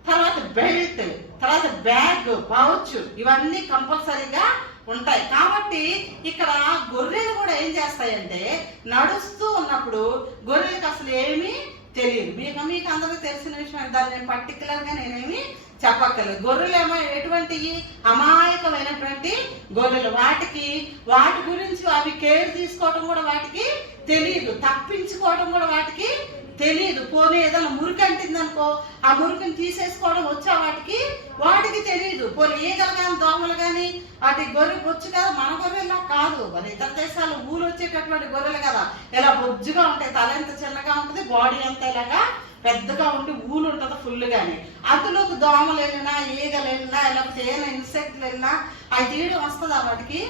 తర్వాత బెల్ట్, తర్వాత బ్యాగ్, పౌచ్, ఇవన్నీ కంపల్సరీగా ఉంటాయి. కాబట్టి ఇక్కడ గొర్రెలు కూడా ఏం చేస్తాయంటే నడుస్తూ ఉన్నప్పుడు గొర్రెలకు అసలు ఏమీ తెలియదు. మీకు అందరికీ తెలిసిన విషయం, దాన్ని నేను పర్టికులర్ గా నేనేమి చెప్పక్కర్లేదు. గొర్రెలు ఏమో ఎటువంటివి? అమాయకమైనటువంటి గొర్రెలు. వాటి గురించి అవి కేర్ తీసుకోవడం కూడా వాటికి తెలియదు, తప్పించుకోవడం కూడా వాటికి తెలియదు. పోనీ ఏదైనా మురికి అంటిందనుకో, ఆ మురికిని తీసేసుకోవడం వచ్చా వాటికి తెలియదు. పోనీ ఈగలు కానీ దోమలు కానీ వాటి గొర్రె బొచ్చు కదా, మన గొర్రెలా కాదు, మరి ఇతర దేశాలు ఊరు వచ్చేటటువంటి గొర్రెలు కదా, ఇలా బొజ్జుగా ఉంటాయి, తల ఎంత చిన్నగా ఉంటుంది, బాడీ అంతా ఇలాగా పెద్దగా ఉండి ఊలు ఉంటుంది ఫుల్గాని. అందులోకి దోమలు వెళ్ళినా ఈగలు వెళ్ళినా లేకపోతే ఏమైనా ఇన్సెక్ట్లు వెళ్ళినా అవి తీయడం వస్తుందా వాటికి?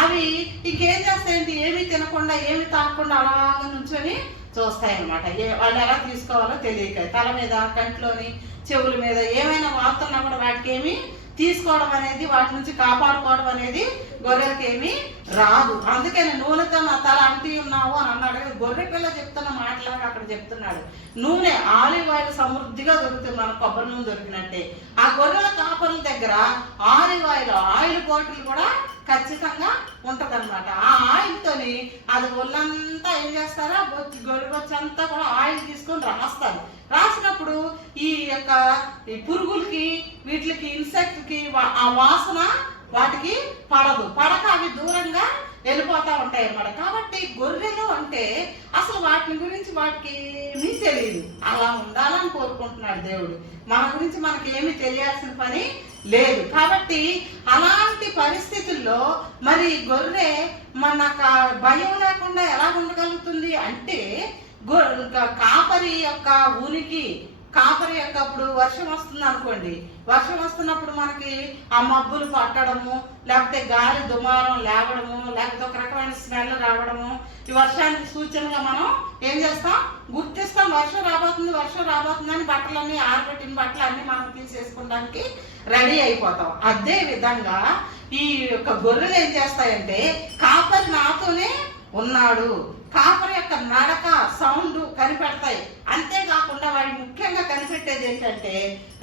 అవి ఇంకేం చేస్తాయంటే ఏమీ తినకుండా ఏమి తాగకుండా అలాగా నుంచొని చూస్తాయన్నమాట. వాళ్ళు ఎలా తీసుకోవాలో తెలియక తల మీద, కంట్లోని, చెవుల మీద ఏమైనా వాడుతున్నా కూడా వాటికి ఏమి తీసుకోవడం అనేది, వాటి నుంచి కాపాడుకోవడం అనేది గొర్రెలకి ఏమి రాదు. అందుకని నూనెతో నా తల అంటి ఉన్నావు అని అన్నాడు. గొర్రె పిల్ల చెప్తున్న మాటలాగా అక్కడ చెప్తున్నాడు. నూనె, ఆలివ్ ఆయిల్ సమృద్ధిగా దొరుకుతుంది, మనకు కొబ్బరి నూనె దొరికినట్టే. ఆ గొర్రెల కాపర్ల దగ్గర ఆలివ్ ఆయిల్ బాటిల్ కూడా ఖచ్చితంగా ఉంటదన్నమాట. ఆ ఆయిల్ తోని అది ఒళ్ళంతా ఏం చేస్తారా, గొర్రె బొచ్చంతా కూడా ఆయిల్ తీసుకొని రాస్తారు. రాసినప్పుడు ఈ యొక్క పురుగులకి, వీటికి, ఇన్సెక్ట్ కి ఆ వాసన వాటికి పడక అవి దూరంగా వెళ్ళిపోతా ఉంటాయి అన్నమాట. కాబట్టి గొర్రెలు అంటే అసలు వాటి గురించి వాటికి ఏమీ తెలియదు. అలా ఉండాలని కోరుకుంటున్నాడు దేవుడు. మన గురించి మనకి ఏమీ తెలియాల్సిన పని లేదు. కాబట్టి అలాంటి పరిస్థితుల్లో మరి గొర్రె మనకు భయం లేకుండా ఎలా ఉండగలుగుతుంది అంటే, కాపరి యొక్క ఉనికి, కాపరి యొక్క ఇప్పుడు వర్షం వస్తుంది అనుకోండి, వర్షం వస్తున్నప్పుడు మనకి ఆ మబ్బులు పట్టడము, లేకపోతే గాలి దుమారం లేవడము, లేకపోతే ఒక రకమైన స్మెల్ రావడము, ఈ వర్షానికి సూచనగా మనం ఏం చేస్తాం, గుర్తిస్తాం. వర్షం రాబోతుంది అని బట్టలన్నీ, ఆరబెట్టిన బట్టలు అన్ని మనం తీసేసుకోవడానికి రెడీ అయిపోతాం. అదే విధంగా ఈ యొక్క గొర్రెలు ఏం చేస్తాయంటే, కాపరి నాతోనే ఉన్నాడు, కాపరి యొక్క నడక, సౌండ్ కనిపెడతాయి. అంతేకాకుండా వాడి ముఖ్యంగా కనిపెట్టేది ఏంటంటే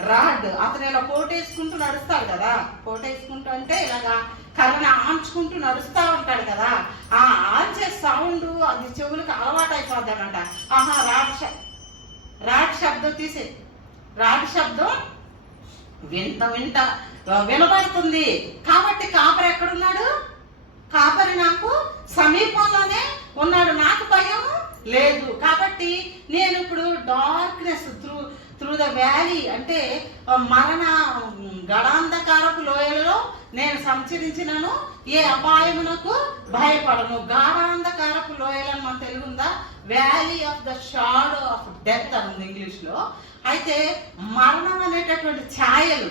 రాడ్. అతను ఇలా కోటేసుకుంటూ నడుస్తాడు కదా, కోటేసుకుంటూ అంటే ఇలాగా కర్రని ఆంచుకుంటూ నడుస్తూ ఉంటాడు కదా, ఆ ఆంచే సౌండ్ అది చెవులకు అలవాటు అయిపోద్ది అనమాట. ఆహా, రాడ్ శబ్దం తీసే, రాడ్ శబ్దం వింత వినబడుతుంది. కాబట్టి కాపరి ఎక్కడున్నాడు? కాపరి నాకు సమీపంలోనే ఉన్నాడు, నాకు భయం లేదు. కాబట్టి నేను ఇప్పుడు డార్క్నెస్ త్రూ ద వ్యాలీ అంటే మరణ గడాంధకారపు లోయలలో నేను సంచరించినను ఏ అపాయమునకు భయపడను. గాఢాంధకారపు లోయలను మన తెలుగు ఉందా, valley of the shadow of death అని ఉంది ఇంగ్లీష్ లో. అయితే మరణం అనేటటువంటి ఛాయలు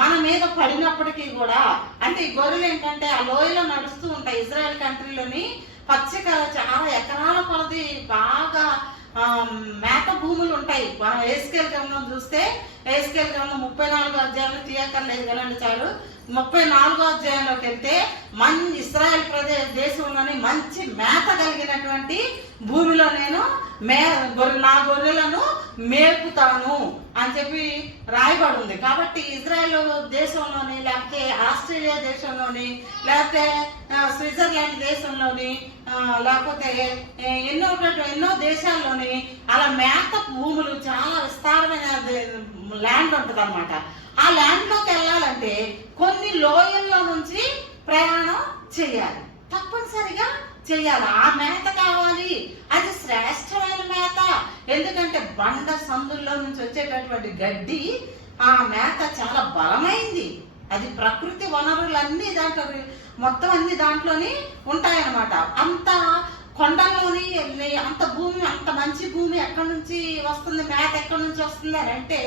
మన మీద పడినప్పటికీ కూడా, అంటే ఈ గొర్రెలు ఏంటంటే ఆ లోయలో నడుస్తూ ఉంటాయి. ఇజ్రాయెల్ కంట్రీలోని పచ్చిక చాలా ఎకరాల కొలది బాగా మేత భూములు ఉంటాయి. మనం ఏస్కేల్ గ్రంథం చూస్తే, ఏస్కేల్ గ్రంథం 34వ అధ్యాయంలో తీయక్కర్లేదు కదండి, చాలు 34వ అధ్యాయంలోకి వెళ్తే ఇస్రాయెల్ దేశంలోని మంచి మేత కలిగినటువంటి భూమిలో నేను నా గొర్రెలను మేపుతాను అని చెప్పి రాయబడి ఉంది. కాబట్టి ఇజ్రాయెల్ దేశంలోని, లేకపోతే ఆస్ట్రేలియా దేశంలోని, లేకపోతే స్విట్జర్లాండ్ దేశంలోని, లేకపోతే ఎన్నో దేశాల్లోని అలా మేత భూములు, చాలా విస్తారమైన ల్యాండ్ ఉంటుంది అనమాట. ఆ ల్యాండ్ లోకి వెళ్ళాలంటే కొన్ని లోయల్లో నుంచి ప్రయాణం చేయాలి, తప్పనిసరిగా చేయాలి. ఆ మేత కావాలి, అది శ్రేష్టమైన మేత. ఎందుకంటే బండ సందుల్లో నుంచి వచ్చేటటువంటి గడ్డి, ఆ మేత చాలా బలమైంది. అది ప్రకృతి వనరులన్నీ దాంట్లో, మొత్తం అన్ని దాంట్లోని ఉంటాయన్నమాట. అంత కొండల్లోని అంత భూమి, అంత మంచి భూమి ఎక్కడి నుంచి వస్తుంది, మేత ఎక్కడి నుంచి వస్తుంది అని అంటే,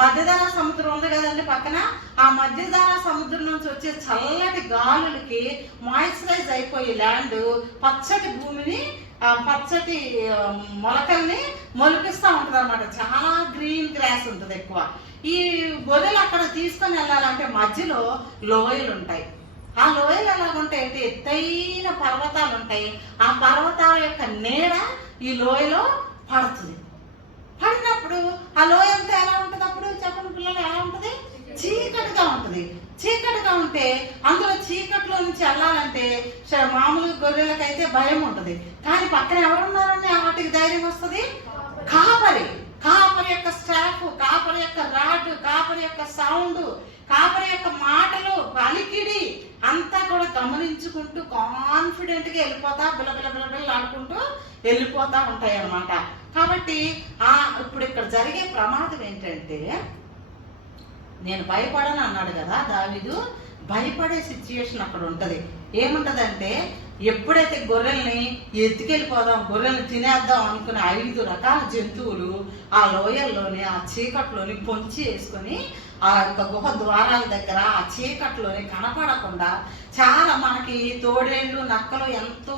మధ్యధరా సముద్రం ఉంది కదండి పక్కన, ఆ మధ్యధరా సముద్రం నుంచి వచ్చే చల్లటి గాలులకి మాయిశ్చరైజ్ అయిపోయి ల్యాండ్ పచ్చటి భూమిని, పచ్చటి మొలకల్ని మొలిపిస్తూ ఉంటుంది అనమాట. చాలా గ్రీన్ గ్రాస్ ఉంటుంది ఎక్కువ. ఈ గొర్రెలు అక్కడ తీసుకొని వెళ్ళాలంటే మధ్యలో లోయలు ఉంటాయి. ఆ లోయలు ఎలాగుంటాయి అంటే ఎత్తైన పర్వతాలు ఉంటాయి. ఆ పర్వతాల యొక్క నీడ ఈ లోయలో పడుతుంది. పడినప్పుడు ఆ లోయ అంతా ఎలా ఉంటుంది, అప్పుడు చెప్పండి పిల్లలు, ఎలా ఉంటుంది? చీకటిగా ఉంటుంది. చీకటిగా ఉంటే అందులో చీకట్లో నుంచి వెళ్ళాలంటే మామూలు గొర్రెలకైతే భయం ఉంటుంది. కానీ పక్కన ఎవరున్నారని వాటికి ధైర్యం వస్తుంది? కాపరి యొక్క స్టాఫ్, కాపరి యొక్క రాడ్, కాపరి యొక్క సౌండ్, కాపరి యొక్క మాటలు, పలికిడి అంతా కూడా గమనించుకుంటూ కాన్ఫిడెంట్గా వెళ్ళిపోతా బిలబిల ఆడుకుంటూ వెళ్ళిపోతా ఉంటాయి అన్నమాట. కాబట్టి ఇప్పుడు ఇక్కడ జరిగే ప్రమాదం ఏంటంటే, నేను భయపడను అన్నాడు కదా దావీదు. భయపడే సిచ్యుయేషన్ అక్కడ ఉంటుంది. ఏముంటదంటే, ఎప్పుడైతే గొర్రెల్ని ఎత్తుకెళ్ళిపోదాం, గొర్రెల్ని తినేద్దాం అనుకునే 5 రకాల జంతువులు ఆ లోయల్లోని, ఆ చీకట్లోని పొంచి వేసుకొని ఆ యొక్క గుహ ద్వారాల దగ్గర ఆ చీకట్లోని కనపడకుండా, చాలా మనకి తోడేళ్ళు నక్కలు ఎంతో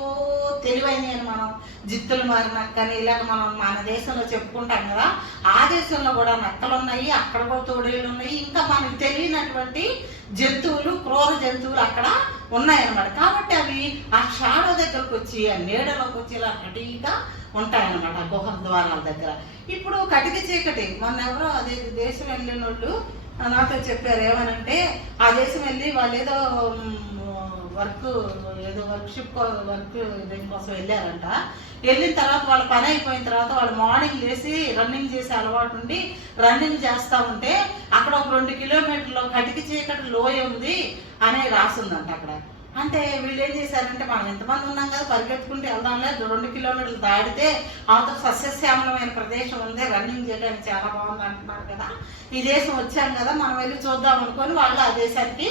తెలివైనవి అని మనం జిత్తులు మారి నక్కని ఇలాగ మనం మన దేశంలో చెప్పుకుంటాం కదా. ఆ దేశంలో కూడా నక్కలు ఉన్నాయి, అక్కడ కూడా తోడేళ్ళు ఉన్నాయి, ఇంకా మనకు తెలియనటువంటి జంతువులు, క్రూర జంతువులు అక్కడ ఉన్నాయన్నమాట. కాబట్టి అవి ఆ షాడో దగ్గరకు వచ్చి, ఆ నీడలోకి వచ్చి ఇలా కటిగా ఉంటాయన్నమాట ఆ గుహ ద్వారాల దగ్గర. ఇప్పుడు కటిక చీకటి, మొన్న ఎవరో అదే దేశం వెళ్ళిన వాళ్ళు నాతో చెప్పారు. ఏమనంటే, ఆ దేశం వెళ్ళి వాళ్ళు ఏదో వర్క్షిప్ దీనికోసం వెళ్ళారంట. వెళ్ళిన తర్వాత వాళ్ళ పని అయిపోయిన తర్వాత వాళ్ళు మార్నింగ్ లేసి రన్నింగ్ చేసే అలవాటు ఉండి రన్నింగ్ చేస్తూ ఉంటే అక్కడ ఒక 2 కిలోమీటర్లు కటిక చీకటి లోయ ఉంది అని రాసిందంట అక్కడ. అంటే వీళ్ళు ఏం చేశారంటే, మనం ఎంతమంది ఉన్నాం కదా, పరిగెత్తుకుంటూ వెళ్దాంలే, 2 కిలోమీటర్లు దాటితే అవతల సస్యశ్యామలమైన ప్రదేశం ఉంది, రన్నింగ్ చేయడానికి చాలా బాగుంది అంటున్నారు కదా, ఈ దేశం వచ్చాం కదా, మనం వెళ్ళి చూద్దాం అనుకొని వాళ్ళు ఆ దేశానికి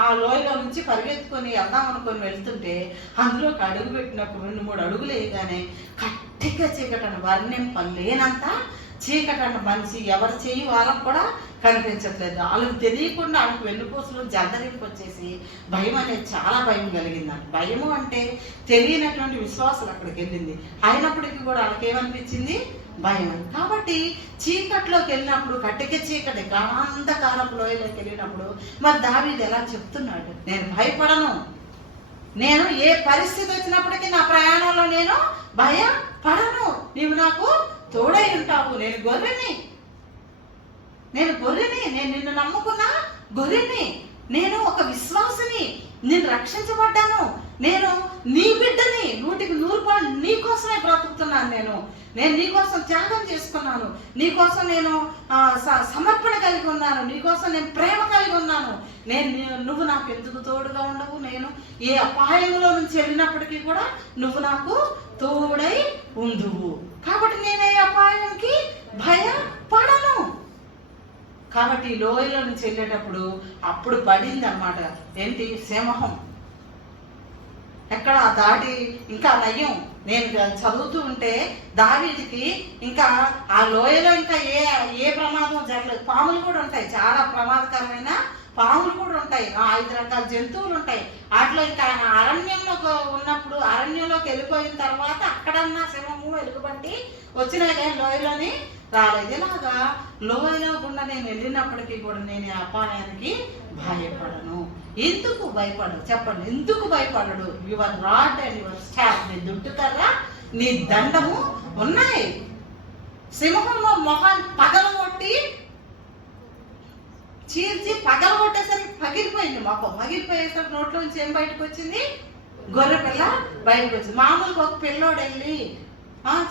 ఆ లోయలో నుంచి పరిగెత్తుకొని వెళ్దాం అనుకొని వెళ్తుంటే, అందులోకి అడుగు పెట్టినప్పుడు 2-3 అడుగులు వేయగానే కట్టిగా చీకటను వర్ణింపలేనంత చీకటన్న మనిషి ఎవరు చెయ్యి వాళ్ళకు కూడా కనిపించట్లేదు. వాళ్ళకి తెలియకుండా వాళ్ళకి వెన్నుపూసలు జలదరింపు వచ్చేసి భయం అనేది చాలా భయం కలిగిందంట. భయము అంటే తెలియనటువంటి విశ్వాసాలు అక్కడికి వెళ్ళింది. అయినప్పటికీ కూడా వాళ్ళకి ఏమనిపించింది? భయం. కాబట్టి చీకట్లోకి వెళ్ళినప్పుడు, కటిక చీకటి గాఢాంధకారపు లోయలోకి వెళ్ళినప్పుడు మరి దావీదు ఎలా చెప్తున్నాడు, నేను భయపడను, నేను ఏ పరిస్థితి వచ్చినప్పటికీ నా ప్రయాణంలో నేను భయపడను, నీవు నాకు తోడై ఉంటావు, నేను గొర్రెని, నేను నిన్ను నమ్ముకున్న గొర్రెని, నేను ఒక విశ్వాసిని, నేను రక్షించబడ్డాను, నేను నీ బిడ్డని, 100% నీ కోసమే బ్రతుకుతున్నాను, నేను నీ కోసం త్యాగం చేసుకున్నాను, నీ కోసం నేను సమర్పణ కలిగి ఉన్నాను, నీ కోసం నేను ప్రేమ కలిగి ఉన్నాను, నువ్వు నాకు ఎందుకు తోడుగా ఉండవు, నేను ఏ అపాయంలో నుంచి వెళ్ళినప్పటికీ కూడా నువ్వు నాకు తోడై ఉందువు, కాబట్టి నేను ఏ అపాయానికి భయపడను. కాబట్టి లోయలో నుంచి వెళ్ళేటప్పుడు అప్పుడు పడింది అన్నమాట. ఏంటి? సింహం. ఎక్కడ దాటి ఇంకా నయ్యం. నేను చదువుతూ ఉంటే దావీదుకి ఇంకా ఆ లోయలో ఇంకా ఏ ప్రమాదం జరగలేదు. పాములు కూడా ఉంటాయి, చాలా ప్రమాదకరమైన పాములు కూడా ఉంటాయి, 5 రకాల జంతువులు ఉంటాయి. వాటిలో ఇంకా ఆయన అరణ్యంలో ఉన్నప్పుడు, అరణ్యంలోకి వెళ్ళిపోయిన తర్వాత అక్కడన్నా సింహము ఎలుగుబంటి వచ్చినాయి కానీ లోయలోని రాలేదు. ఇలాగా లోయలో గుండా నేను వెళ్ళినప్పటికీ కూడా నేను ఈ అపాయానికి భయపడను. ఎందుకు భయపడడు చెప్పండి? ఎందుకు భయపడడు? Your rod and your staff, నీ దుడ్డుకర్ర నీ దండము ఉన్నాయి. సింహంలో మొహాన్ని పగలగొట్టి చీల్చి పగలగొట్టేసరికి పగిలిపోయింది మొఖం. పగిలిపోయేసరికి నోట్లో నుంచి ఏం బయటకు వచ్చింది? గొర్రె పిల్ల బయటకు వచ్చింది. మామూలుగా ఒక పిల్లోడు వెళ్ళి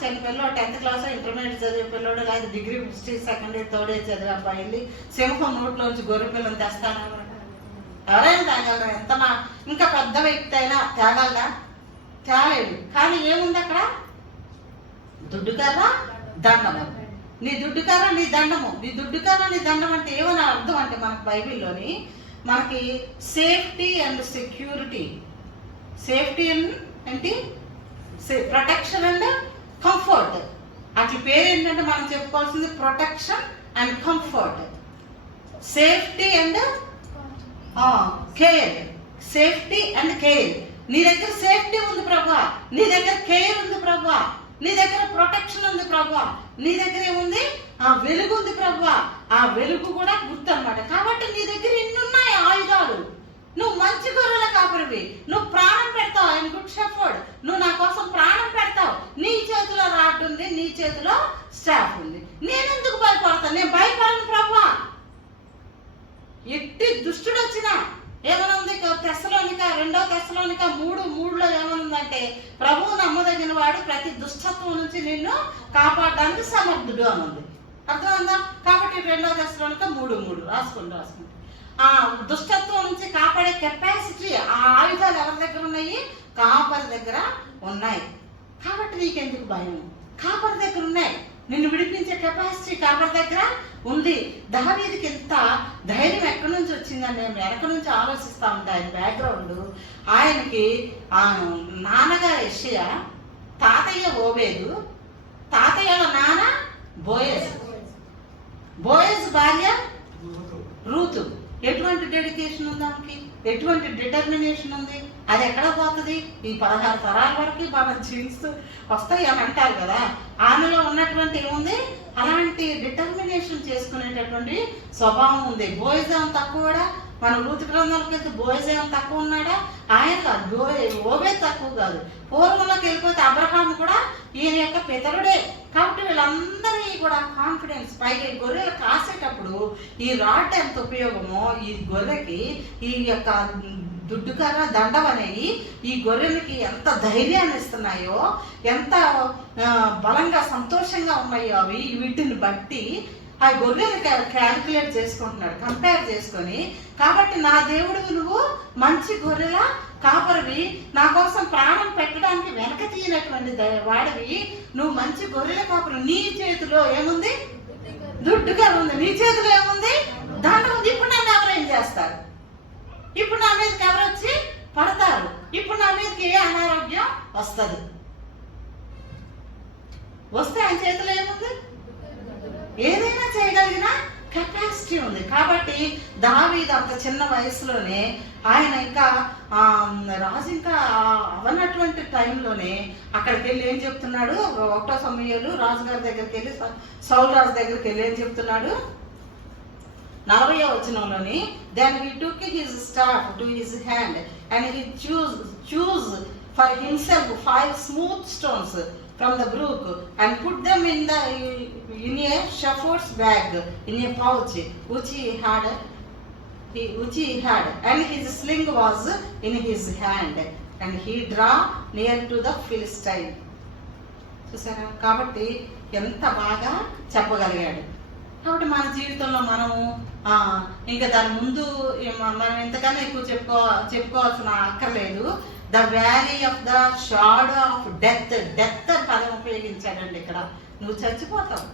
చిన్న పిల్లోడు 10th క్లాస్ ఇంటర్మీడియట్ చదివే పిల్లోడు, లేదా degree history 2nd year 3rd year చదివే అబ్బాయి వెళ్ళి సింహం నోట్లోంచి గొర్రె పిల్లని తెస్తాను ఎవరైనా తేగలరా? ఎంత ఇంకా పెద్ద వ్యక్తి అయినా తేగలరా? తేలేడు. కానీ ఏముంది అక్కడ? దుడ్డుకర్ర దండము. నీ దుడ్డుకర్ర నీ దండము. నీ దుడ్డుకర్ర నీ దండం అంటే ఏమని అర్థం అంటే, మనకి బైబిల్లోని మనకి సేఫ్టీ అండ్ సెక్యూరిటీ, సేఫ్టీ ఏంటి, ప్రొటెక్షన్ అండ్ కంఫర్ట్. అట్లా పేరు ఏంటంటే మనం చెప్పుకోవాల్సింది protection and comfort, safety and care. Safety and care. నీ దగ్గర సేఫ్టీ ఉంది ప్రభా, నీ దగ్గర కేర్ ఉంది ప్రభా, నీ దగ్గర ప్రొటెక్షన్ ఉంది ప్రభా, నీ దగ్గర ఏముంది? వెలుగు ఉంది ప్రభా. ఆ వెలుగు కూడా గుర్తు అన్నమాట. కాబట్టి నీ దగ్గర ఇన్ని ఉన్నాయి ఆయుధాలు. నువ్వు మంచి గొర్రెల కాపరివి, నువ్వు ప్రాణం పెడతావు. ఆయన గుడ్ షెఫర్డ్, నువ్వు నా కోసం ప్రాణం పెడతావు. నీ చేతిలో రాడ్ ఉంది, నీ చేతిలో స్టాఫ్ ఉంది. నేనెందుకు భయపడతాను? నేను భయపడను ప్రభా. ఎట్టి దుష్టుడు వచ్చినా ఏమనుంది? తెస్సలోనిక 2వ తెస్సలోనిక 3:3లో ఏమనుందంటే, ప్రభువు నమ్మదగిన వాడు ప్రతి దుష్టత్వం నుంచి నిన్ను కాపాడడానికి సమర్థుడు అని ఉంది. అర్థమైందా? కాబట్టి 2వ తెస్సలోనిక 3:3 రాసుకోండి. ఆ దుష్టత్వం నుంచి కాపాడే కెపాసిటీ, ఆ ఆయుధాలు ఎవరి దగ్గర ఉన్నాయి? కాపరి దగ్గర ఉన్నాయి. కాబట్టి నీకెందుకు భయం? కాపరి దగ్గర ఉన్నాయి. నిన్ను విడిపించే కెపాసిటీ కాపరి దగ్గర ఉంది. దావీదుకి ఎంత ధైర్యం ఎక్కడి నుంచి వచ్చిందని నేను వెనక నుంచి ఆలోచిస్తూ ఉంటాను. ఆయన బ్యాక్గ్రౌండ్, ఆయనకి నాన్నగారు యెషయా, తాతయ్య ఓబేదు, తాతయ్య నాన్న బోయజ్, బోయజ్ భార్య రూతు. ఎటువంటి డెడికేషన్ ఉంది ఆమెకి, ఎటువంటి డిటర్మినేషన్ ఉంది? అది ఎక్కడ పోతుంది? ఈ 16 తరాల వరకు మన జీన్స్ వస్తాయి అని అంటారు కదా, ఆమెలో ఉన్నటువంటి ఏముంది? అలాంటి డిటర్మినేషన్ చేసుకునేటటువంటి స్వభావం ఉంది. బోయజ్ ఏమో తక్కువ, మన వృత్తి గ్రంథాలకు వెళ్తే బోయజ్ ఏమో తక్కువ ఉన్నాడా? ఆయన కాదు, ఓబే తక్కువ కాదు. పూర్వంలోకి వెళ్ళిపోతే అబ్రహాం కూడా ఈయన యొక్క పితరుడే. కాబట్టి వీళ్ళందరినీ కూడా కాన్ఫిడెన్స్. పైగా ఈ గొర్రెలు కాసేటప్పుడు ఈ రాడ్ ఎంత ఉపయోగమో ఈ గొర్రెకి, ఈ యొక్క దుడ్డుకర దండం అనేవి ఈ గొర్రెలకి ఎంత ధైర్యాన్ని ఇస్తున్నాయో, ఎంత బలంగా సంతోషంగా ఉన్నాయో అవి. వీటిని బట్టి ఆ గొర్రెలు క్యాలిక్యులేట్ చేసుకుంటున్నాడు, కంపేర్ చేసుకొని. కాబట్టి నా దేవుడు నువ్వు మంచి గొర్రెల కాపరివి, నా కోసం ప్రాణం పెట్టడానికి వెనక తీయనటువంటి వాడివి, నువ్వు మంచి గొర్రెల కాపరి. నీ చేతిలో ఏముంది? దుడ్డుగా ఉంది. నీ చేతిలో ఏముంది? దండం ఉంది. ఇప్పుడు నన్ను ఎవరేం చేస్తారు? ఇప్పుడు నా మీదకి ఎవరు వచ్చి పడతారు? ఇప్పుడు నా మీదకి ఏ అనారోగ్యం వస్తుంది? వస్తే ఆయన చేతిలో ఏముంది? ఏదైనా చేయగలిగిన కెపాసిటీ ఉంది. కాబట్టి దావీదు అంత చిన్న వయసులోనే, ఆయన ఇంకా రాజు ఇంకా అవన్నటువంటి టైంలోనే అక్కడికి వెళ్ళి ఏం చెప్తున్నాడు? 1వ సమూయేలు రాజుగారి దగ్గరికి వెళ్ళి, సౌలు రాజు దగ్గరికి వెళ్ళి ఏం చెప్తున్నాడు? 40వ వచనంలోని, then he took his staff to his hand and he chose for himself 5 smooth stones from the brook and put them in a shepherd's bag in a pouch which he had, and his sling was in his hand and he drew near to the Philistine. చూసారా? కాబట్టి ఎంత బాగా చెప్పగలిగాడు. కాబట్టి మన జీవితంలో మనము ఇంకా దాని ముందు మనం ఎంతకన్నా ఎక్కువ చెప్పుకోవాల్సిన అక్కర్లేదు. The valley of the shadow of death. Death అని పదం ఉపయోగించాడండి ఇక్కడ. నువ్వు చచ్చిపోతావు.